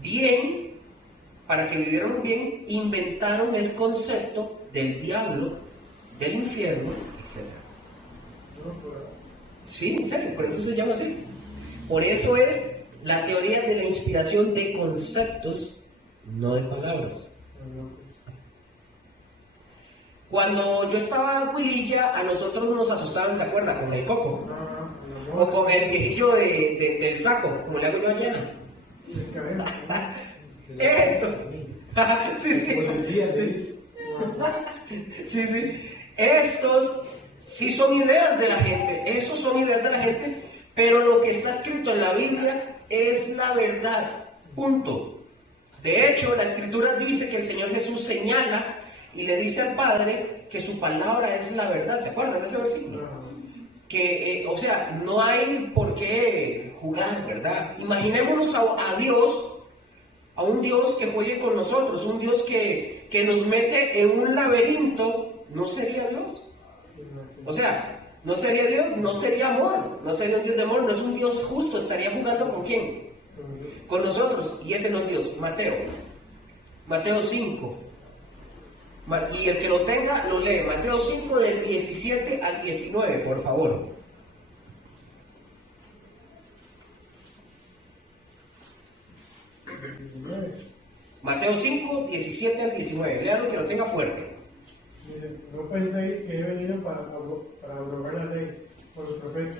bien. Para que viviéramos bien, inventaron el concepto del diablo, del infierno, etc. Sí, en serio, por eso se llama así. Por eso es la teoría de la inspiración de conceptos, no de palabras. Cuando yo estaba en Huililla, a nosotros nos asustaban, ¿se acuerda? Con el coco. O con el viejillo del saco, como le hago yo a Llena. Esto. Sí. Estos sí son ideas de la gente. Esos son ideas de la gente. Pero lo que está escrito en la Biblia es la verdad. Punto. De hecho, la Escritura dice que el Señor Jesús señala y le dice al Padre que su palabra es la verdad. ¿Se acuerdan de ese versículo? Que, o sea, no hay por qué jugar, ¿verdad? Imaginémonos a Dios, a un Dios que juegue con nosotros, un Dios que nos mete en un laberinto. ¿No sería Dios? O sea, no sería Dios, no sería amor, no sería un Dios de amor, no es un Dios justo. Estaría jugando ¿con quién? Con nosotros, y ese no es Dios. Mateo 5, y el que lo tenga lo lee. Mateo 5 del 17 al 19, por favor. Mateo 5, 17 al 19, léalo, que lo tenga fuerte. No penséis que he venido para abrogar la ley o los profetas.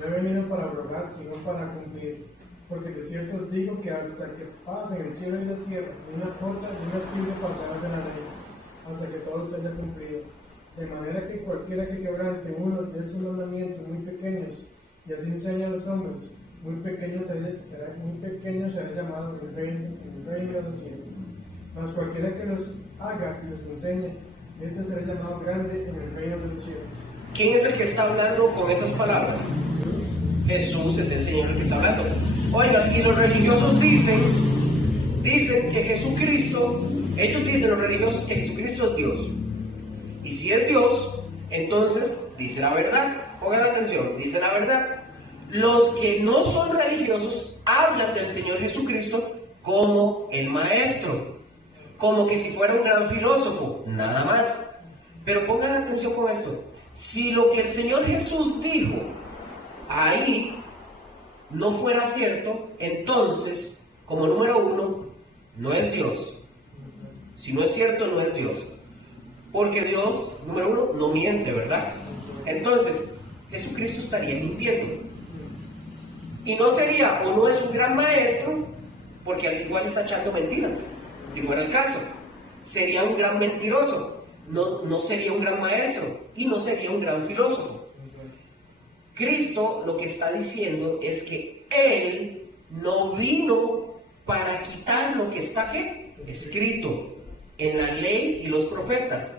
No he venido para abrogar, sino para cumplir. Porque de cierto os digo que hasta que pasen el cielo y la tierra, ni una jota ni una tilde pasará de la ley, hasta que todo esté cumplido. De manera que cualquiera que quebrante uno de esos mandamientos muy pequeños, y así enseña a los hombres, muy pequeño será llamado en el reino de los cielos. Mas cualquiera que los haga y los enseñe, este será llamado grande en el reino de los cielos. ¿Quién es el que está hablando con esas palabras? Jesús es el Señor el que está hablando. Oigan, y los religiosos dicen que Jesucristo, ellos dicen los religiosos que Jesucristo es Dios. Y si es Dios, entonces dice la verdad. Pongan atención, dice la verdad. Los que no son religiosos hablan del Señor Jesucristo como el maestro, como que si fuera un gran filósofo, nada más. Pero pongan atención con esto. Si lo que el Señor Jesús dijo ahí no fuera cierto, entonces, como número uno, no es Dios. Si no es cierto, no es Dios. Porque Dios, número uno, no miente, ¿verdad? Entonces, Jesucristo estaría mintiendo. Y no sería o no es un gran maestro, porque al igual está echando mentiras, si fuera el caso. Sería un gran mentiroso, no sería un gran maestro y no sería un gran filósofo. Cristo lo que está diciendo es que Él no vino para quitar lo que está ¿qué? Escrito en la ley y los profetas.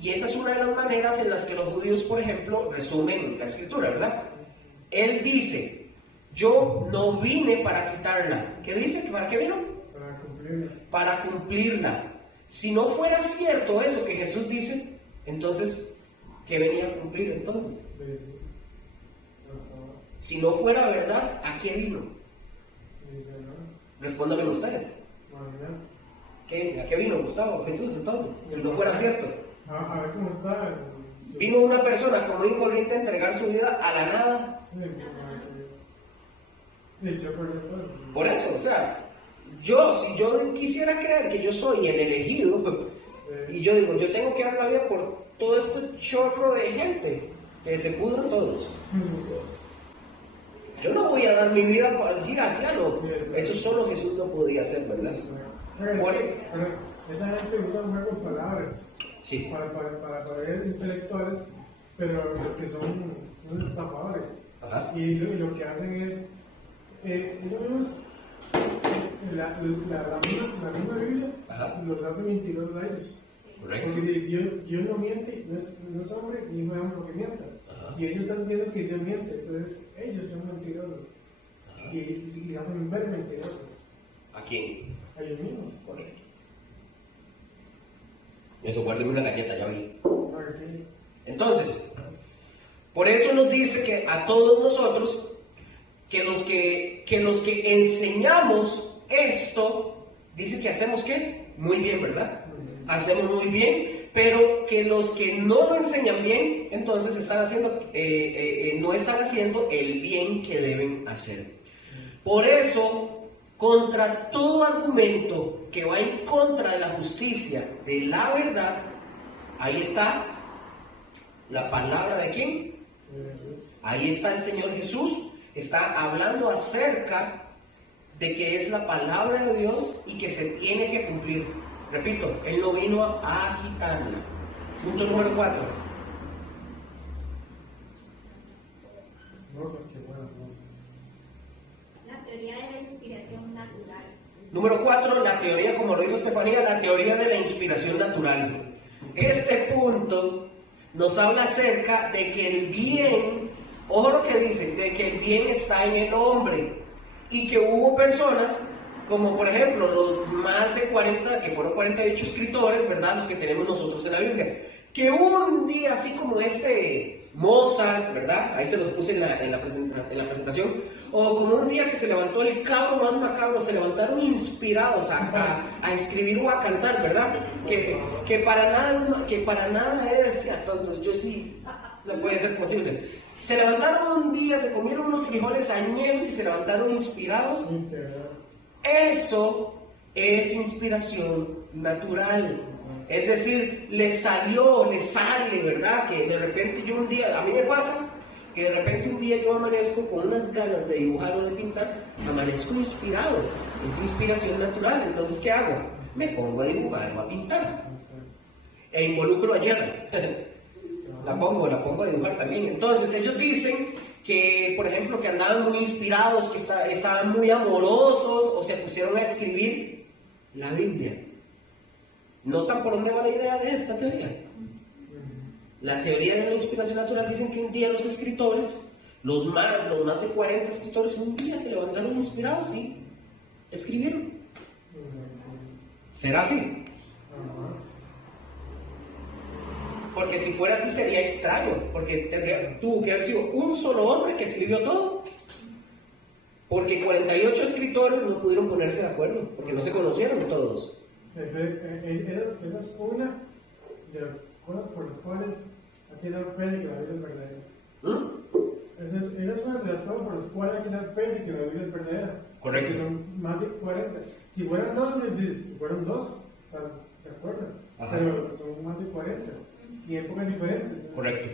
Y esa es una de las maneras en las que los judíos, por ejemplo, resumen la escritura, ¿verdad? Él dice, yo no vine para quitarla. ¿Qué dice? ¿Para qué vino? Para cumplirla. Para cumplirla. Si no fuera cierto eso que Jesús dice, entonces, ¿qué venía a cumplir entonces? Si no fuera verdad, ¿a qué vino? Respóndanme ustedes. ¿Qué dice? ¿A qué vino Gustavo? Jesús entonces, si no fuera cierto. A ver cómo está. Vino una persona común y corriente a entregar su vida a la nada. Por eso, o sea, si yo quisiera creer que yo soy el elegido, y yo digo, yo tengo que dar la vida por todo este chorro de gente, que se pudran todos. Yo no voy a dar mi vida así hacia lo. Eso solo Jesús no podía hacer, ¿verdad? Esa gente usa un juego de palabras Sí. para parecer intelectuales, pero lo que son unos estafadores. Ajá. Y lo que hacen es, ellos mismos, la misma Biblia, Ajá. los hace mentirosos a ellos. Correcto. Porque Dios no miente, no es hombre ni hijo de hombre que mienta. Ajá. Y ellos están diciendo que Dios miente, entonces ellos son mentirosos. Ajá. Y hacen ver mentirosos ¿A quién? a ellos mismos. Correcto. Eso, guárdeme una galleta, ya vi. Entonces, por eso nos dice que a todos nosotros, que los que enseñamos esto, dice que hacemos ¿qué? Muy bien, ¿verdad? Hacemos muy bien, pero que los que no lo enseñan bien, entonces están haciendo, no están haciendo el bien que deben hacer. Por eso, contra todo argumento que va en contra de la justicia, de la verdad, ahí está la palabra de quién. Ahí está el Señor Jesús, está hablando acerca de que es la palabra de Dios y que se tiene que cumplir. Repito, Él no vino a quitarla. Punto número 4. La teoría de la inspiración natural. Número 4, la teoría, como lo dijo Estefanía, la teoría de la inspiración natural. Este punto nos habla acerca de que el bien, ojo lo que dice, de que el bien está en el hombre y que hubo personas, como por ejemplo los más de 40, que fueron 48 escritores, ¿verdad? Los que tenemos nosotros en la Biblia, que un día, así como Mozart, ¿verdad? Ahí se los puse en la presentación. O como un día que se levantó el cabro más macabro, se levantaron inspirados a escribir o a cantar, ¿verdad? Que para nada era así, tonto. Yo sí, no puede ser posible. Se levantaron un día, se comieron unos frijoles añejos y se levantaron inspirados. Eso es inspiración natural. Es decir, le sale, ¿verdad? Que de repente yo un día, a mí me pasa, que de repente un día yo amanezco con unas ganas de dibujar o de pintar, amanezco inspirado, es inspiración natural. Entonces, ¿qué hago? Me pongo a dibujar o a pintar. E involucro a Yerra. La pongo a dibujar también. Entonces, ellos dicen que, por ejemplo, que andaban muy inspirados, que estaban muy amorosos, o se pusieron a escribir la Biblia. ¿Notan por dónde va la idea de esta teoría? La teoría de la inspiración natural dicen que un día los escritores, los más de 40 escritores, un día se levantaron inspirados y escribieron. ¿Será así? Porque si fuera así sería extraño, porque tuvo que haber sido un solo hombre que escribió todo. Porque 48 escritores no pudieron ponerse de acuerdo, porque no se conocieron todos. Entonces, esa es una de las cosas por las cuales hay que dar fe de que la Biblia es verdadera. Esa es una de las cosas por las cuales hay que dar fe de que la Biblia es verdadera. Correcto. Porque son más de 40. Si fueran dos, les dices, si fueran dos, están de acuerdo. Ajá. Pero son más de 40. Y épocas diferentes. Entonces, Correcto.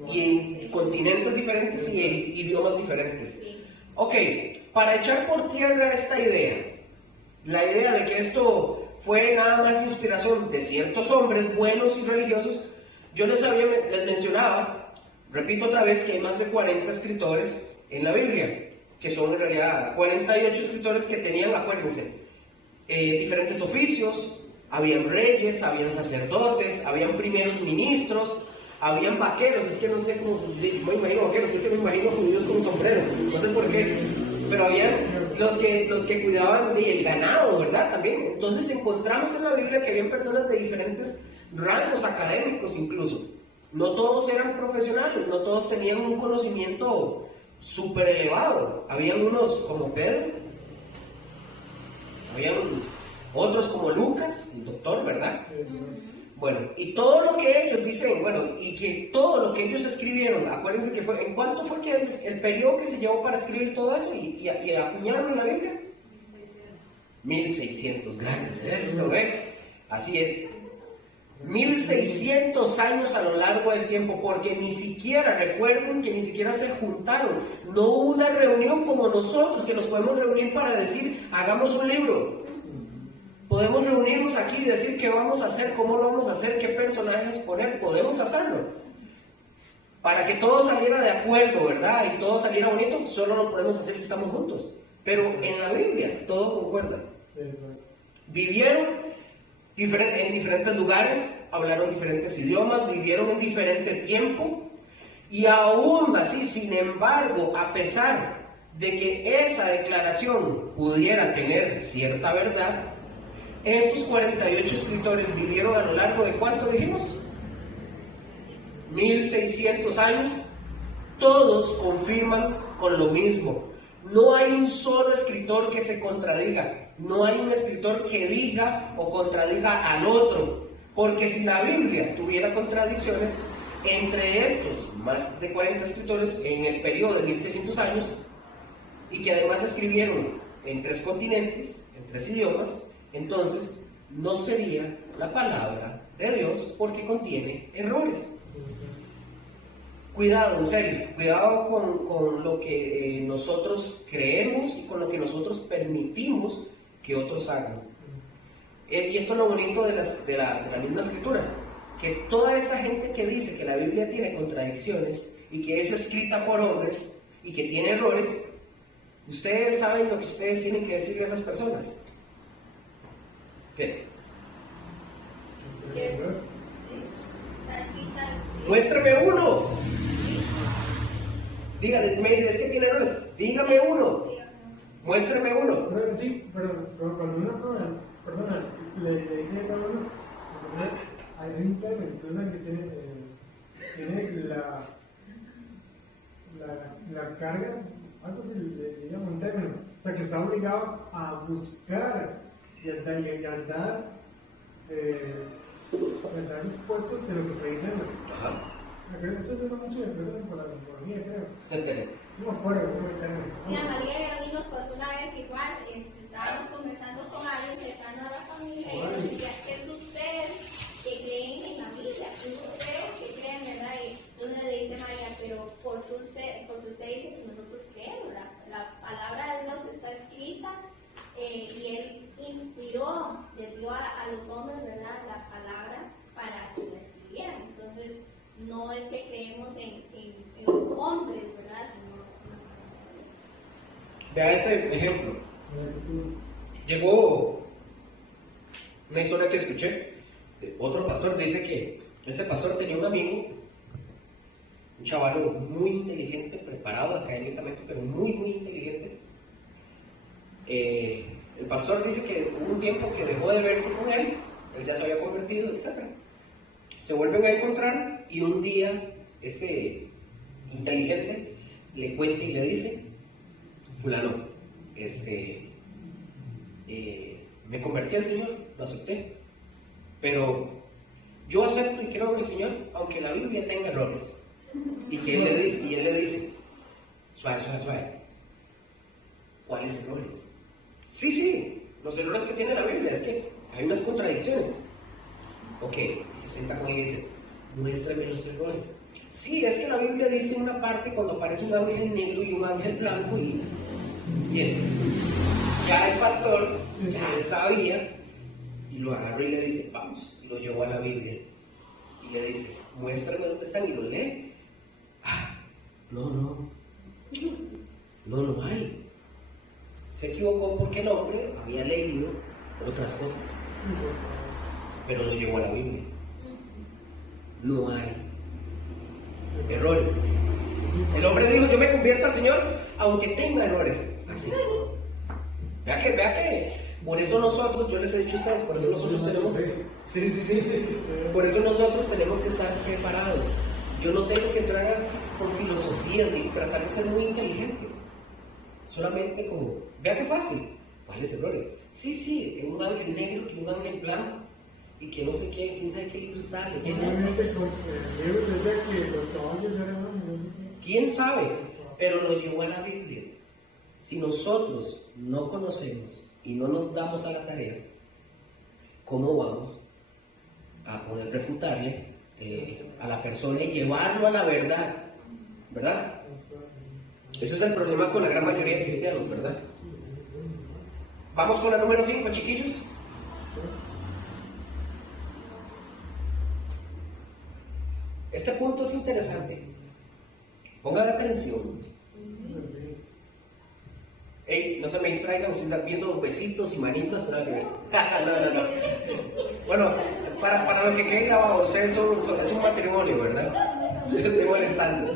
no. Y en continentes diferentes y en idiomas diferentes. Ok, para echar por tierra esta idea, la idea de que esto fue nada más inspiración de ciertos hombres buenos y religiosos, yo les mencionaba, repito otra vez, que hay más de 40 escritores en la Biblia, que son en realidad 48 escritores que tenían, acuérdense, diferentes oficios, habían reyes, habían sacerdotes, habían primeros ministros, habían vaqueros, es que no sé cómo, me imagino vaqueros, es que me imagino judíos con sombrero, no sé por qué, pero había los que cuidaban del ganado, ¿verdad? También, entonces encontramos en la Biblia que habían personas de diferentes rangos académicos incluso, no todos eran profesionales, no todos tenían un conocimiento súper elevado, habían unos como Pedro, habían otros como Lucas, el doctor, ¿verdad? Bueno, y todo lo que ellos dicen, bueno, y que todo lo que ellos escribieron, acuérdense que fue, ¿en cuánto fue que el periodo que se llevó para escribir todo eso y acuñarlo en la Biblia? 1600, gracias, eso, así es. 1600 años a lo largo del tiempo, porque ni siquiera, recuerden que ni siquiera se juntaron, no hubo una reunión como nosotros, que nos podemos reunir para decir, hagamos un libro. Podemos reunirnos aquí y decir qué vamos a hacer, cómo lo vamos a hacer, qué personajes poner, podemos hacerlo. Para que todo saliera de acuerdo, ¿verdad? Y todo saliera bonito, solo lo podemos hacer si estamos juntos. Pero en la Biblia todo concuerda. Vivieron en diferentes lugares, hablaron diferentes idiomas, vivieron en diferente tiempo, y aún así, sin embargo, a pesar de que esa declaración pudiera tener cierta verdad, estos 48 escritores vivieron a lo largo de ¿cuánto dijimos? 1600 años, todos confirman con lo mismo. No hay un solo escritor que se contradiga, no hay un escritor que diga o contradiga al otro, porque si la Biblia tuviera contradicciones entre estos más de 40 escritores en el periodo de 1600 años, y que además escribieron en 3 continentes, en 3 idiomas, entonces no sería la palabra de Dios porque contiene errores. Cuidado, en serio, cuidado con lo que nosotros creemos y con lo que nosotros permitimos que otros hagan. Y esto es lo bonito de la misma escritura, que toda esa gente que dice que la Biblia tiene contradicciones y que es escrita por hombres y que tiene errores, ustedes saben lo que ustedes tienen que decirle a esas personas. ¿Qué? Muéstrame uno. Dígale, me dice, es que tiene errores. Dígame uno. Muéstrame uno. Sí, pero cuando una persona le dice eso a uno, hay un término incluso que tiene la carga, algo se le llama un término, o sea que está obligado a buscar y a dar respuestas de lo que está diciendo. Ajá. Eso se usa mucho por la economía, creo. No me acuerdo cómo el término. Sí, a María y a mí nos pasó una vez igual, estábamos conversando con alguien cercano a la familia y ella nos decía, es usted que creen en la Biblia, es usted que creen, ¿verdad? Y entonces le dice María, pero porque usted dice que nosotros creemos, la palabra de Dios está escrita y Él inspiró, le dio a los hombres, ¿verdad?, la palabra para que la escribieran. Entonces, no es que creemos en hombres, ¿verdad?, sino en Vea ese ejemplo. Llegó una historia que escuché. Otro pastor dice que ese pastor tenía un amigo, un chaval muy inteligente, preparado académicamente, pero muy, muy inteligente. El pastor dice que hubo un tiempo que dejó de verse con él ya se había convertido, etc. Se vuelven a encontrar y un día ese inteligente le cuenta y le dice: fulano, me convertí al Señor, lo acepté, pero yo acepto y creo en el Señor, aunque la Biblia tenga errores. Y él le dice, suave, ¿cuáles errores? Sí, los errores que tiene la Biblia, es que hay unas contradicciones. Ok, se sienta con él y dice, muéstrame los errores. Sí, es que la Biblia dice una parte cuando aparece un ángel negro y un ángel blanco y... Bien, ya el pastor ya sabía y lo agarró y le dice, vamos, y lo llevó a la Biblia y le dice, muéstrame dónde están, y lo lee. No hay. Se equivocó porque el hombre había leído otras cosas, pero lo llevó a la Biblia. No hay errores. El hombre dijo, yo me convierto al Señor aunque tenga errores. Así. Vea que por eso nosotros, yo les he dicho a ustedes, por eso nosotros tenemos... Sí. Por eso nosotros tenemos que estar preparados. Yo no tengo que entrar con filosofía ni tratar de ser muy inteligente. Solamente como, vea qué fácil. ¿Cuáles errores? Sí, en un ángel negro, que un ángel blanco, y que no sé quién sabe qué libro está leyendo. Realmente con el libro decía que los caballos eran ángeles. ¿Quién sabe? Pero lo llevó a la Biblia. Si nosotros no conocemos y no nos damos a la tarea, ¿cómo vamos a poder refutarle a la persona y llevarlo a la verdad? ¿Verdad? Ese es el problema con la gran mayoría de cristianos, ¿verdad? Vamos con la número 5, chiquillos. Este punto es interesante. Pongan atención. Ey, no se me distraigan si están viendo besitos y manitas. No. Bueno, para lo que quede grabado, ustedes es un matrimonio, ¿verdad? Les estoy molestando.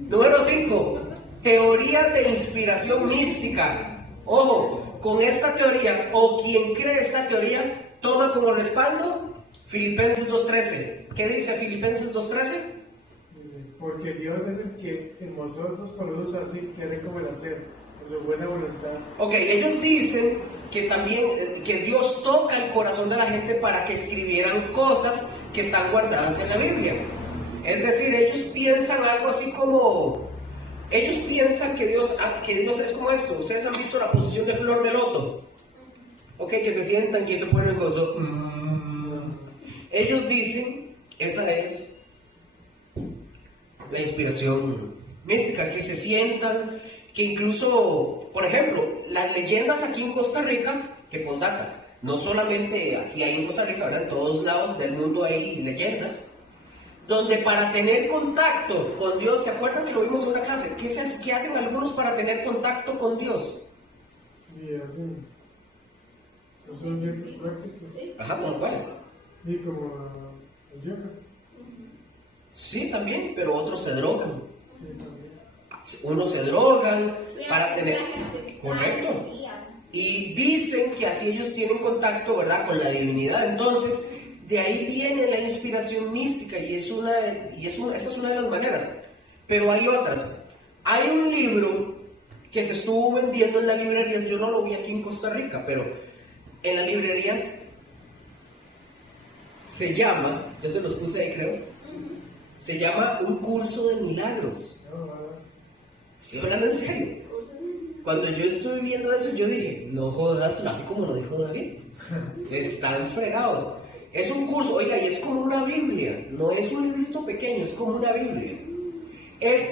Número 5. Teoría de inspiración mística. Ojo, con esta teoría, o quien cree esta teoría, toma como respaldo Filipenses 2.13. ¿Qué dice Filipenses 2.13? Porque Dios es el que en vosotros produce así quiere como el hacer, por su buena voluntad. Ok, ellos dicen que también que Dios toca el corazón de la gente para que escribieran cosas que están guardadas en la Biblia. Es decir, ellos piensan algo así como... Ellos piensan que Dios es como esto. Ustedes han visto la posición de flor de loto. Ok, que se sientan y se ponen gozo. Ellos dicen, esa es la inspiración mística, que se sientan, que incluso, por ejemplo, las leyendas aquí en Costa Rica, que postdata, no solamente aquí hay en Costa Rica, ¿verdad? En todos lados del mundo hay leyendas, donde para tener contacto con Dios, ¿se acuerdan que lo vimos en una clase? ¿Qué hacen algunos para tener contacto con Dios? Y hacen, son ciertas prácticas. Ajá, ¿como cuáles? Y como el yoga. Sí, también, pero otros se drogan. Sí, también. Unos se drogan para tener... Correcto. Y dicen que así ellos tienen contacto, ¿verdad?, con la divinidad. Entonces, de ahí viene la inspiración mística y esa es una de las maneras. Pero hay otras. Hay un libro que se estuvo vendiendo en las librerías, yo no lo vi aquí en Costa Rica, pero en las librerías se llama, yo se los puse ahí creo, se llama Un Curso de Milagros. ¿Sí hablando en serio? Cuando yo estuve viendo eso, yo dije, no jodas, así como lo dijo David, están fregados. Es un curso, oiga, y es como una Biblia, no es un librito pequeño, es como una Biblia.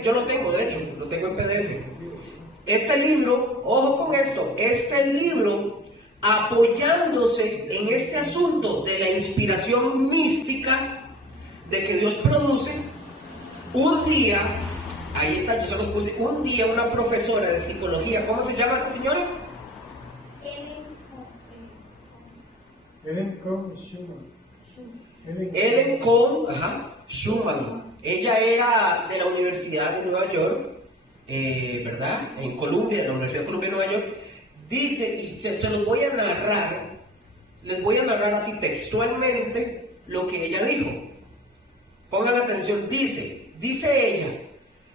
Yo lo tengo, de hecho, lo tengo en PDF. Este libro, ojo con esto, este libro, apoyándose en este asunto de la inspiración mística, de que Dios produce, un día, ahí está, yo se los puse, un día una profesora de psicología, ¿cómo se llama esa señora? Ellen Cohn Schumann. Ellen Cohn Schumann. Ella era de la Universidad de Nueva York, ¿verdad? En Columbia, de la Universidad de Columbia de Nueva York. Dice, y se los voy a narrar, les voy a narrar así textualmente lo que ella dijo. Pongan atención, dice ella,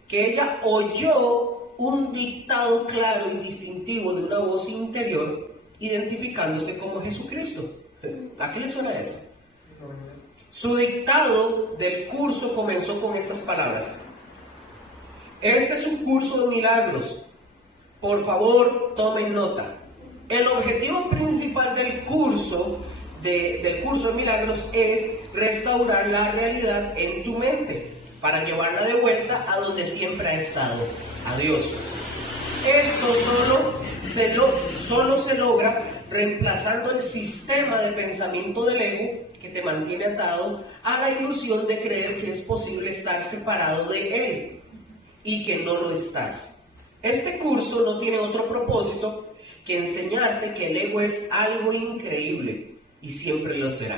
que ella oyó un dictado claro y distintivo de una voz interior, identificándose como Jesucristo. ¿A qué le suena eso? Su dictado del curso comenzó con estas palabras: este es un curso de milagros. Por favor, tomen nota. El objetivo principal del curso de milagros es restaurar la realidad en tu mente para llevarla de vuelta a donde siempre ha estado, a Dios. Esto solo se logra reemplazando el sistema de pensamiento del ego que te mantiene atado a la ilusión de creer que es posible estar separado de él y que no lo estás. Este curso no tiene otro propósito que enseñarte que el ego es algo increíble y siempre lo será.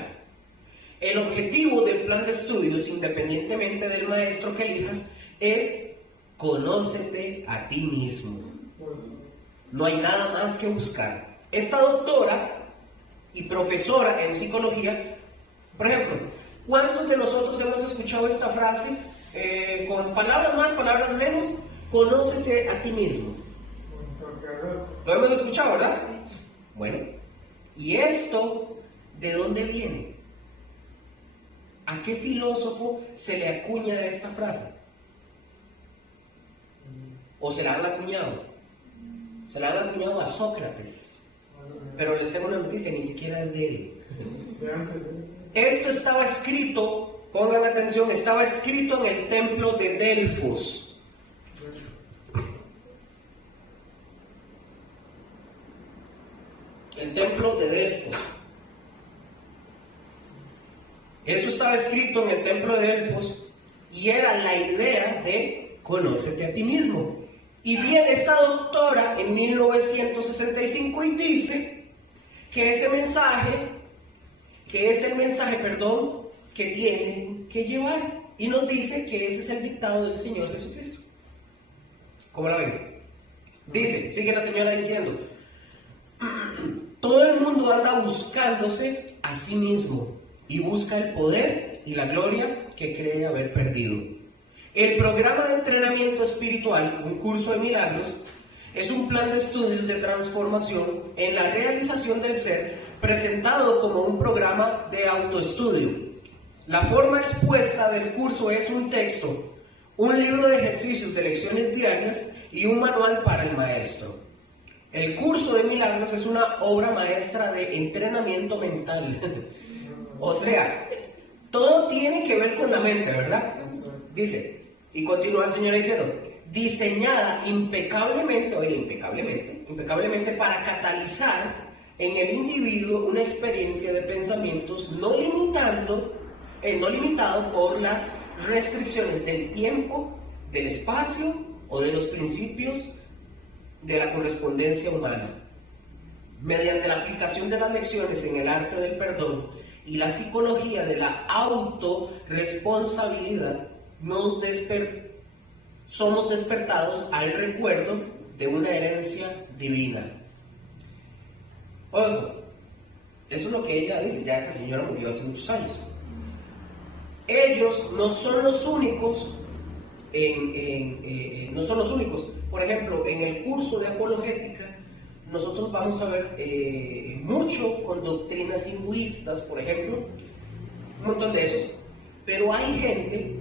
El objetivo del plan de estudios, independientemente del maestro que elijas, es conócete a ti mismo. No hay nada más que buscar. Esta doctora y profesora en psicología, por ejemplo, ¿cuántos de nosotros hemos escuchado esta frase con palabras más, palabras menos? Conócete a ti mismo. Lo hemos escuchado, ¿verdad? Bueno, ¿y esto de dónde viene? ¿A qué filósofo se le acuña esta frase? ¿O se la han acuñado? Se la han acuñado a Sócrates. Pero les tengo una noticia, ni siquiera es de él. Esto estaba escrito, pongan atención, estaba escrito en el templo de Delfos. El templo de Delfos. Eso estaba escrito en el templo de Delfos y era la idea de conócete a ti mismo. Y viene esta doctora en 1965 y dice que ese mensaje, que es el mensaje, que tienen que llevar. Y nos dice que ese es el dictado del Señor Jesucristo. ¿Cómo la ven? Dice, sigue la señora diciendo, todo el mundo anda buscándose a sí mismo y busca el poder y la gloria que cree haber perdido. El programa de entrenamiento espiritual, un curso de milagros, es un plan de estudios de transformación en la realización del ser, presentado como un programa de autoestudio. La forma expuesta del curso es un texto, un libro de ejercicios de lecciones diarias y un manual para el maestro. El curso de milagros es una obra maestra de entrenamiento mental. O sea, todo tiene que ver con la mente, ¿verdad? Dice, y continúa el Señor diciendo, diseñada impecablemente para catalizar en el individuo una experiencia de pensamientos no limitado por las restricciones del tiempo, del espacio o de los principios de la correspondencia humana. Mediante la aplicación de las lecciones en el arte del perdón y la psicología de la autorresponsabilidad, somos despertados al recuerdo de una herencia divina. Ojo, eso es lo que ella dice, ya esa señora murió hace muchos años. Ellos no son los únicos, Por ejemplo, en el curso de apologética, nosotros vamos a ver mucho con doctrinas hinduistas, por ejemplo, un montón de esos, pero hay gente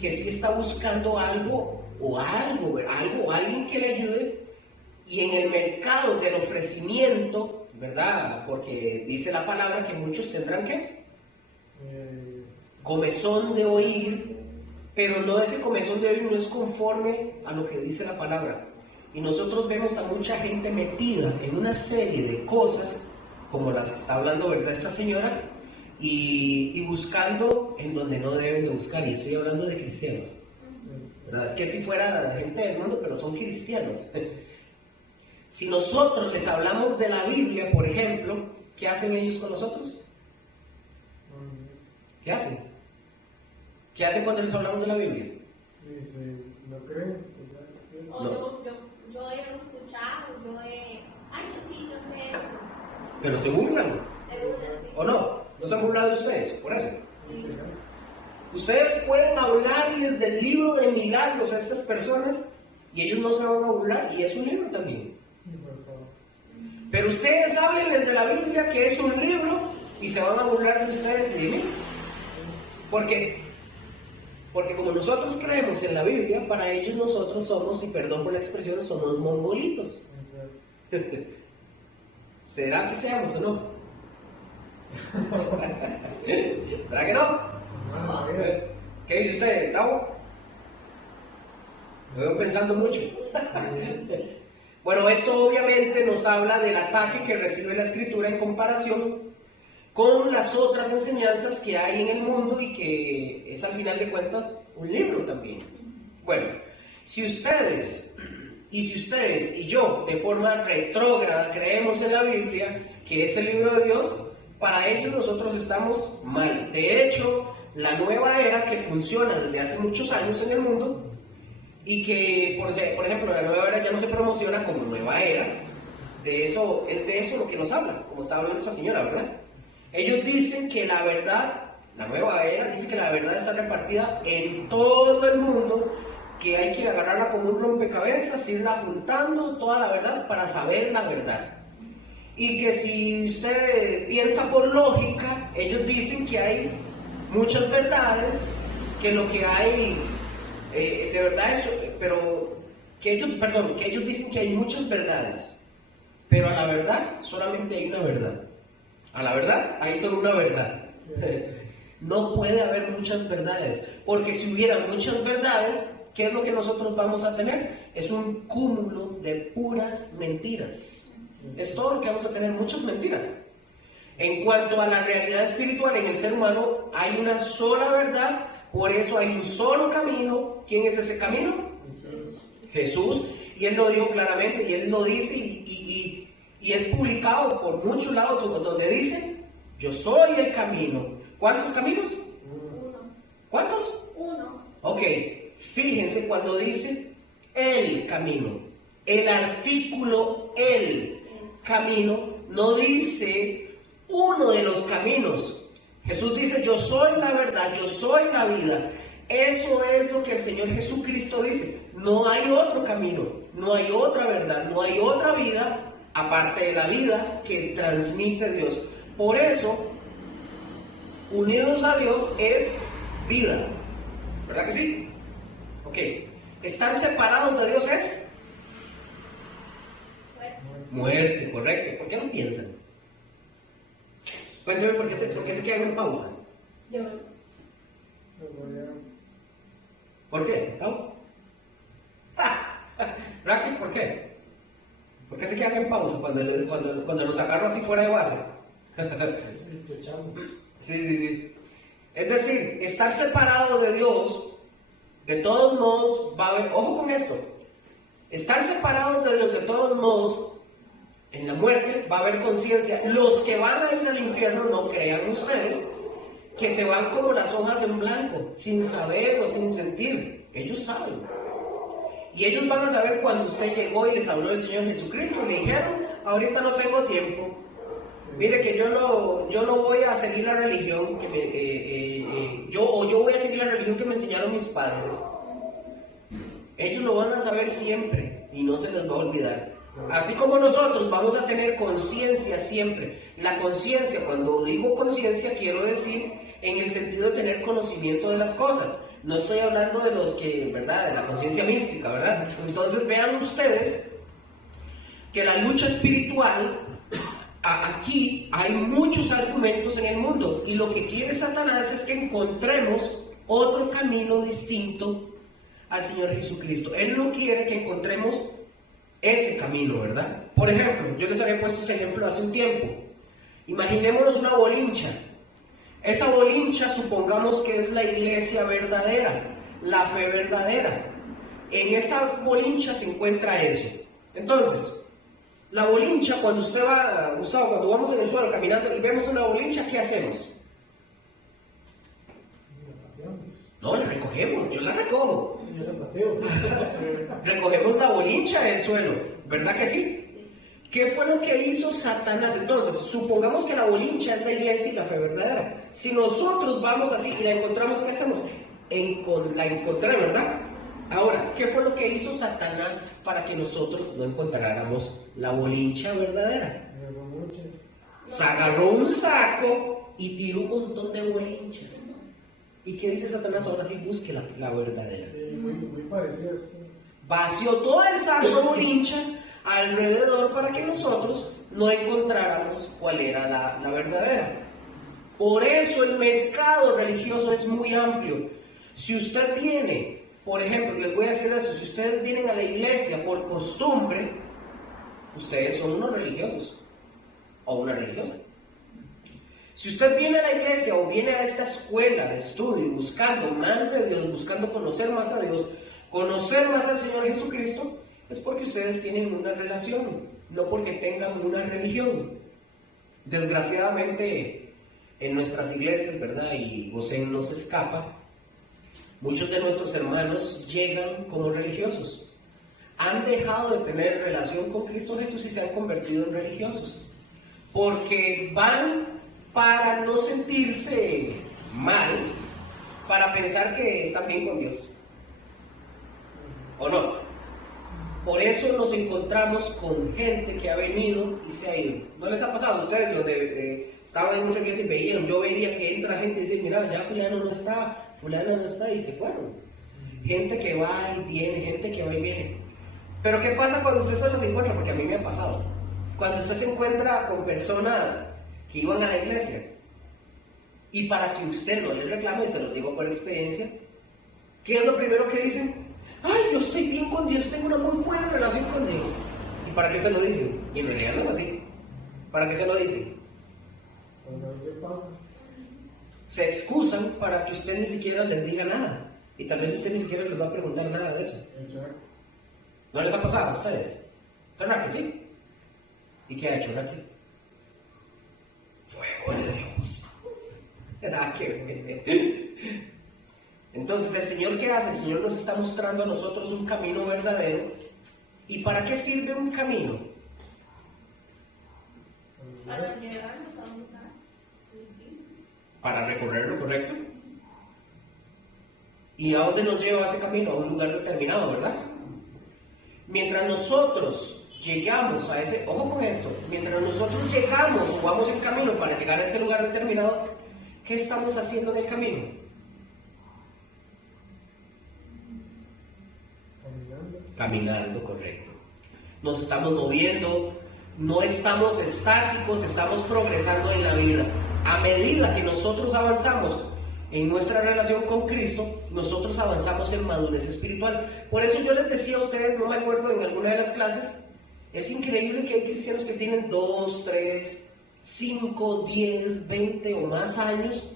que sí está buscando algo o alguien que le ayude, y en el mercado del ofrecimiento, ¿verdad? Porque dice la palabra que muchos tendrán ¿qué? Comezón de oír, pero no, ese comezón de oír no es conforme a lo que dice la palabra. Y nosotros vemos a mucha gente metida en una serie de cosas, como las que está hablando, ¿verdad?, esta señora, y buscando en donde no deben de buscar. Y estoy hablando de cristianos, ¿verdad? Es que si fuera gente del mundo, pero son cristianos. Si nosotros les hablamos de la Biblia, por ejemplo, ¿qué hacen ellos con nosotros? ¿Qué hacen? ¿Qué hacen cuando les hablamos de la Biblia? No creen. No. Yo he escuchado, Ay, sí, yo sé eso. Pero se burlan, Se burlan, sí. ¿o no? ¿No se han burlado de ustedes? Por eso. Sí. Ustedes pueden hablarles del libro de milagros a estas personas y ellos no se van a burlar, y es un libro también. Pero ustedes háblenles de la Biblia, que es un libro, y se van a burlar de ustedes y de mí. Porque como nosotros creemos en la Biblia, para ellos nosotros somos, y perdón por la expresión, somos mongolitos. ¿Será que seamos o no? ¿Verdad que no? ¿Qué dice usted, Tavo? Me veo pensando mucho. Bueno, esto obviamente nos habla del ataque que recibe la Escritura en comparación con las otras enseñanzas que hay en el mundo y que es al final de cuentas un libro también. Bueno, si ustedes y yo de forma retrógrada creemos en la Biblia, que es el libro de Dios, para ellos nosotros estamos mal. De hecho, la nueva era que funciona desde hace muchos años en el mundo y que, por ejemplo, la nueva era ya no se promociona como nueva era, es de eso lo que nos habla, como está hablando esta señora, ¿verdad? Ellos dicen que la verdad, la nueva era dice que la verdad está repartida en todo el mundo, que hay que agarrarla como un rompecabezas, irla juntando toda la verdad para saber la verdad. Y que si usted piensa por lógica, ellos dicen que hay muchas verdades, que lo que hay de verdad es, pero que ellos dicen que hay muchas verdades, pero a la verdad solamente hay una verdad. A la verdad hay solo una verdad. No puede haber muchas verdades, porque si hubiera muchas verdades, ¿qué es lo que nosotros vamos a tener? Es un cúmulo de puras mentiras. Es todo lo que vamos a tener, muchas mentiras. En cuanto a la realidad espiritual en el ser humano, hay una sola verdad, por eso hay un solo camino. ¿Quién es ese camino? Jesús. Y Él lo dijo claramente, y Él lo dice, y es publicado por muchos lados donde dice, yo soy el camino. ¿Cuántos caminos? Uno. ¿Cuántos? Uno. Ok, fíjense cuando dice el camino, el artículo el camino no dice uno de los caminos. Jesús dice, yo soy la verdad, yo soy la vida. Eso es lo que el Señor Jesucristo dice. No hay otro camino, no hay otra verdad, no hay otra vida aparte de la vida que transmite Dios. Por eso, unidos a Dios es vida. ¿Verdad que sí? Ok. Estar separados de Dios es muerte, correcto. ¿Por qué no piensan? Cuéntame por qué se quedan en pausa. Yo. ¿Por qué? ¿No? Raquel, ¿por qué? ¿Por qué se quedan en pausa cuando los agarro así fuera de base? Sí. Es decir, estar separado de Dios, de todos modos, va a haber, ojo con esto, estar separados de Dios, de todos modos, en la muerte va a haber conciencia. Los que van a ir al infierno, no crean ustedes, que se van como las hojas en blanco, sin saber o sin sentir. Ellos saben. Y ellos van a saber cuando usted llegó y les habló el Señor Jesucristo. Le dijeron, ahorita no tengo tiempo. Mire que yo no voy a seguir la religión que yo voy a seguir la religión que me enseñaron mis padres. Ellos lo van a saber siempre y no se les va a olvidar. Así como nosotros vamos a tener conciencia siempre. La conciencia, cuando digo conciencia, quiero decir en el sentido de tener conocimiento de las cosas. No estoy hablando de los que, ¿verdad?, de la conciencia mística, ¿verdad? Entonces vean ustedes que la lucha espiritual, aquí hay muchos argumentos en el mundo, y lo que quiere Satanás es que encontremos otro camino distinto al Señor Jesucristo. Él no quiere que encontremos ese camino, ¿verdad? Por ejemplo, yo les había puesto este ejemplo hace un tiempo. Imaginémonos una bolincha. Esa bolincha, supongamos que es la iglesia verdadera, la fe verdadera. En esa bolincha se encuentra eso. Entonces, la bolincha, cuando usted va, Gustavo, cuando vamos en el suelo caminando y vemos una bolincha, ¿qué hacemos? No, la recogemos, yo la recojo. Recogemos la bolincha del suelo, ¿verdad que sí? ¿Qué fue lo que hizo Satanás? Entonces, supongamos que la bolincha es la iglesia y la fe verdadera. Si nosotros vamos así y la encontramos, ¿qué hacemos? La encontré, ¿verdad? Ahora, ¿qué fue lo que hizo Satanás para que nosotros no encontráramos la bolincha verdadera? Se agarró un saco y tiró un montón de bolinchas. ¿Y qué dice Satanás? Ahora sí, busque la verdadera. Muy parecido a esto. Vació todo el saco de bolinchas alrededor para que nosotros no encontráramos cuál era la verdadera. Por eso el mercado religioso es muy amplio. Si usted viene, por ejemplo, les voy a decir eso, si ustedes vienen a la iglesia por costumbre, ustedes son unos religiosos o una religiosa. Si usted viene a la iglesia o viene a esta escuela de estudio buscando más de Dios, buscando conocer más a Dios, conocer más al Señor Jesucristo, es porque ustedes tienen una relación, no porque tengan una religión. Desgraciadamente, en nuestras iglesias, ¿verdad? Y José no se escapa, muchos de nuestros hermanos llegan como religiosos. Han dejado de tener relación con Cristo Jesús y se han convertido en religiosos. Porque van para no sentirse mal, para pensar que están bien con Dios. ¿O no? Por eso nos encontramos con gente que ha venido y se ha ido. ¿No les ha pasado a ustedes donde estaban en muchas iglesias y veían? Yo veía que entra gente y dice, mira, ya fulano no está y se fueron. Gente que va y viene, gente que va y viene. Pero ¿qué pasa cuando usted se los encuentra? Porque a mí me ha pasado. Cuando usted se encuentra con personas que iban a la iglesia, y para que usted no les reclame, y se los digo por experiencia, ¿qué es lo primero que dicen? Ay, yo estoy bien con Dios, tengo una muy buena relación con Dios. ¿Y para qué se lo dicen? Y en realidad no es así. ¿Para qué se lo dicen? Se excusan para que usted ni siquiera les diga nada. Y tal vez usted ni siquiera les va a preguntar nada de eso. ¿No les ha pasado a ustedes? ¿Verdad que sí? ¿Y qué ha hecho Raquel? Fuego de Dios. Nada que ver. Entonces, ¿el Señor qué hace? El Señor nos está mostrando a nosotros un camino verdadero. ¿Y para qué sirve un camino? Para llevarnos a un lugar distinto. Para recorrerlo, ¿correcto? ¿Y a dónde nos lleva ese camino? A un lugar determinado, ¿verdad? Mientras nosotros llegamos a ese, ojo con esto, mientras nosotros llegamos o vamos en camino para llegar a ese lugar determinado, ¿qué estamos haciendo en el camino? Caminando, correcto. Nos estamos moviendo, no estamos estáticos, estamos progresando en la vida. A medida que nosotros avanzamos en nuestra relación con Cristo, nosotros avanzamos en madurez espiritual. Por eso yo les decía a ustedes, no me acuerdo en alguna de las clases, es increíble que hay cristianos que tienen 2, 3, 5, 10, 20 o más años,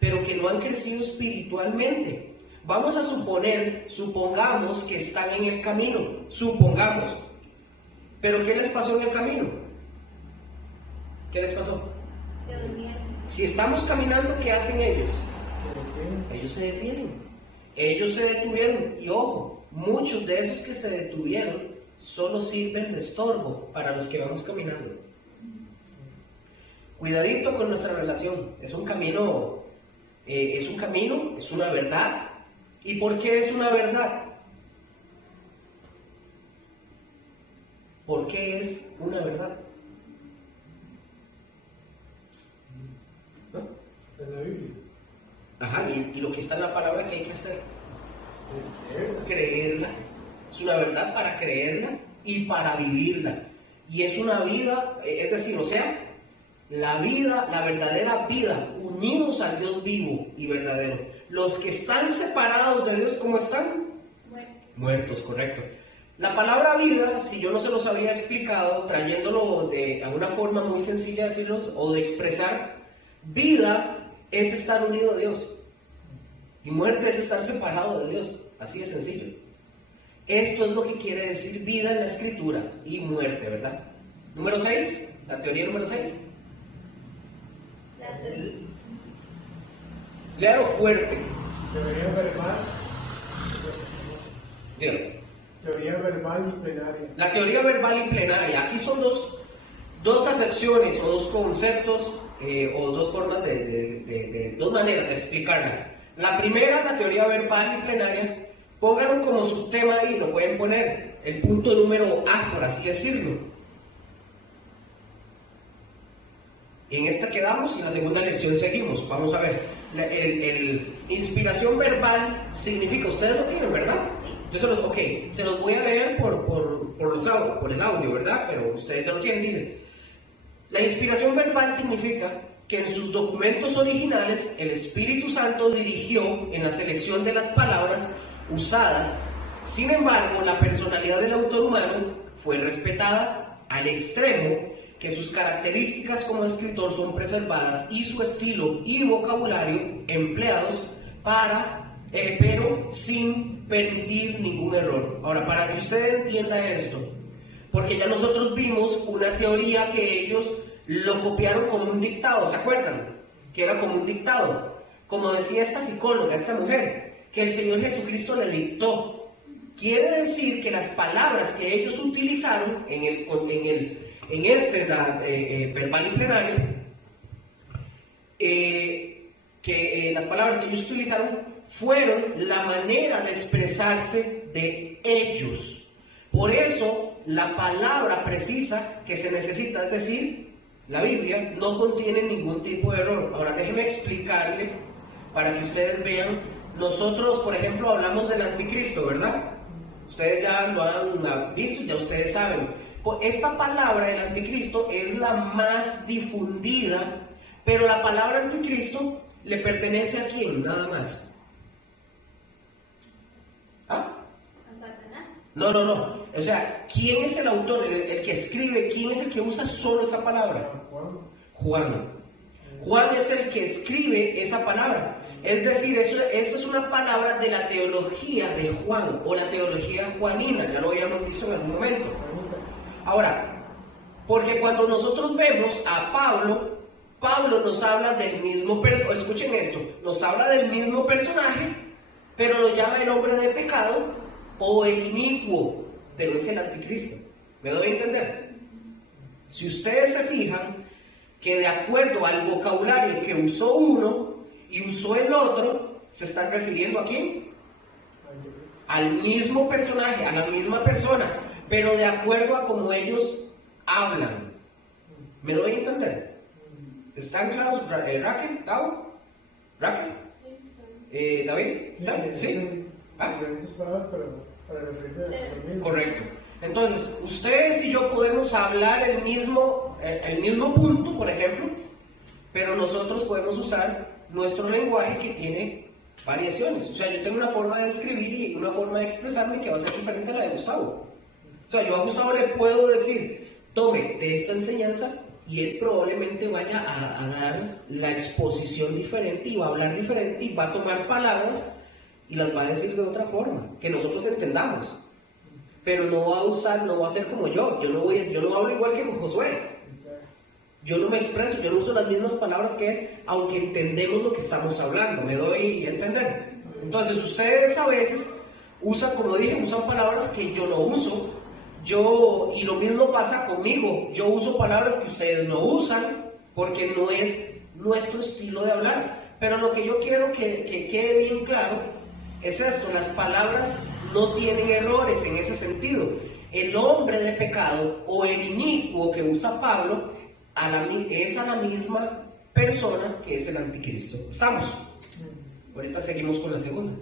pero que no han crecido espiritualmente. Vamos a supongamos que están en el camino, supongamos. Pero ¿qué les pasó en el camino? ¿Qué les pasó? Se durmieron. Si estamos caminando, ¿qué hacen ellos? Ellos se detienen. Ellos se detuvieron. Y ojo, muchos de esos que se detuvieron solo sirven de estorbo para los que vamos caminando. Cuidadito con nuestra relación. Es un camino, es una verdad. ¿Y por qué es una verdad? ¿Por qué es una verdad? ¿No? Está en la Biblia. Ajá, y lo que está en la palabra que hay que hacer. Creerla. Es una verdad para creerla y para vivirla. Y es una vida, es decir, o sea, la vida, la verdadera vida, unidos al Dios vivo y verdadero. Los que están separados de Dios, ¿cómo están? Muertos, correcto. La palabra vida, si yo no se los había explicado, trayéndolo a una forma muy sencilla de decirlo o de expresar, vida es estar unido a Dios. Y muerte es estar separado de Dios. Así de sencillo. Esto es lo que quiere decir vida en la Escritura y muerte, ¿verdad? Número 6, la teoría número 6. Léalo fuerte. Debería ver mal. Dígalo. Teoría verbal y plenaria. La teoría verbal y plenaria. Aquí son dos acepciones o dos conceptos o dos formas dos maneras de explicarla. La primera, la teoría verbal y plenaria, pónganlo como subtema ahí, lo pueden poner, el punto número A, por así decirlo. En esta quedamos y en la segunda lección seguimos. Vamos a ver. Inspiración verbal significa, ustedes lo tienen, ¿verdad? Sí. Yo se los voy a leer por el audio, ¿verdad? Pero ustedes ya lo tienen. Dice, la inspiración verbal significa que en sus documentos originales el Espíritu Santo dirigió en la selección de las palabras usadas. Sin embargo, la personalidad del autor humano fue respetada al extremo que sus características como escritor son preservadas y su estilo y vocabulario empleados pero sin permitir ningún error. Ahora, para que usted entienda esto, porque ya nosotros vimos una teoría que ellos lo copiaron como un dictado, ¿se acuerdan? Que era como un dictado. Como decía esta psicóloga, esta mujer, que el Señor Jesucristo le dictó. Quiere decir que las palabras que ellos utilizaron verbal y plenario, las palabras que ellos utilizaron fueron la manera de expresarse de ellos. Por eso, la palabra precisa que se necesita, es decir, la Biblia, no contiene ningún tipo de error. Ahora, déjenme explicarle para que ustedes vean. Nosotros, por ejemplo, hablamos del anticristo, ¿verdad? Ustedes ya lo han visto, ya ustedes saben. Esta palabra, el anticristo, es la más difundida, pero la palabra anticristo le pertenece a quién, nada más. ¿Ah? A Satanás. No. O sea, ¿quién es el autor, el que escribe? ¿Quién es el que usa solo esa palabra? Juan. Juan es el que escribe esa palabra. Es decir, esa es una palabra de la teología de Juan o la teología juanina, ya lo habíamos visto en algún momento. Ahora, porque cuando nosotros vemos a Pablo nos habla del mismo personaje, escuchen esto, nos habla del mismo personaje, pero lo llama el hombre de pecado o el inicuo, pero es el anticristo. ¿Me doy a entender? Si ustedes se fijan que de acuerdo al vocabulario que usó uno y usó el otro, se están refiriendo ¿a quién? Al mismo personaje, a la misma persona, pero de acuerdo a cómo ellos hablan. ¿Me doy a entender? ¿Están claros? ¿Raquel? ¿Gabo? ¿Raquel? ¿David? ¿Están? ¿Sí? ¿Ah? Diferentes palabras para referirse a lo mismo. Correcto. Entonces, ustedes y yo podemos hablar el mismo punto, por ejemplo, pero nosotros podemos usar nuestro lenguaje que tiene variaciones. O sea, yo tengo una forma de escribir y una forma de expresarme que va a ser diferente a la de Gustavo. O sea, yo a Gustavo le puedo decir, tome de esta enseñanza, y él probablemente vaya a dar la exposición diferente y va a hablar diferente y va a tomar palabras y las va a decir de otra forma, que nosotros entendamos. Pero no va a ser como yo no hablo igual que con Josué. Yo no me expreso, yo no uso las mismas palabras que él, aunque entendemos lo que estamos hablando. ¿Me doy a entender? Entonces, ustedes a veces usan, como dije, usan palabras que yo no uso. Y lo mismo pasa conmigo. Yo uso palabras que ustedes no usan, porque no es nuestro estilo de hablar. Pero lo que yo quiero que quede bien claro es esto: las palabras no tienen errores en ese sentido. El hombre de pecado o el inicuo que usa Pablo es a la misma persona que es el anticristo. ¿Estamos? Ahorita seguimos con la segunda.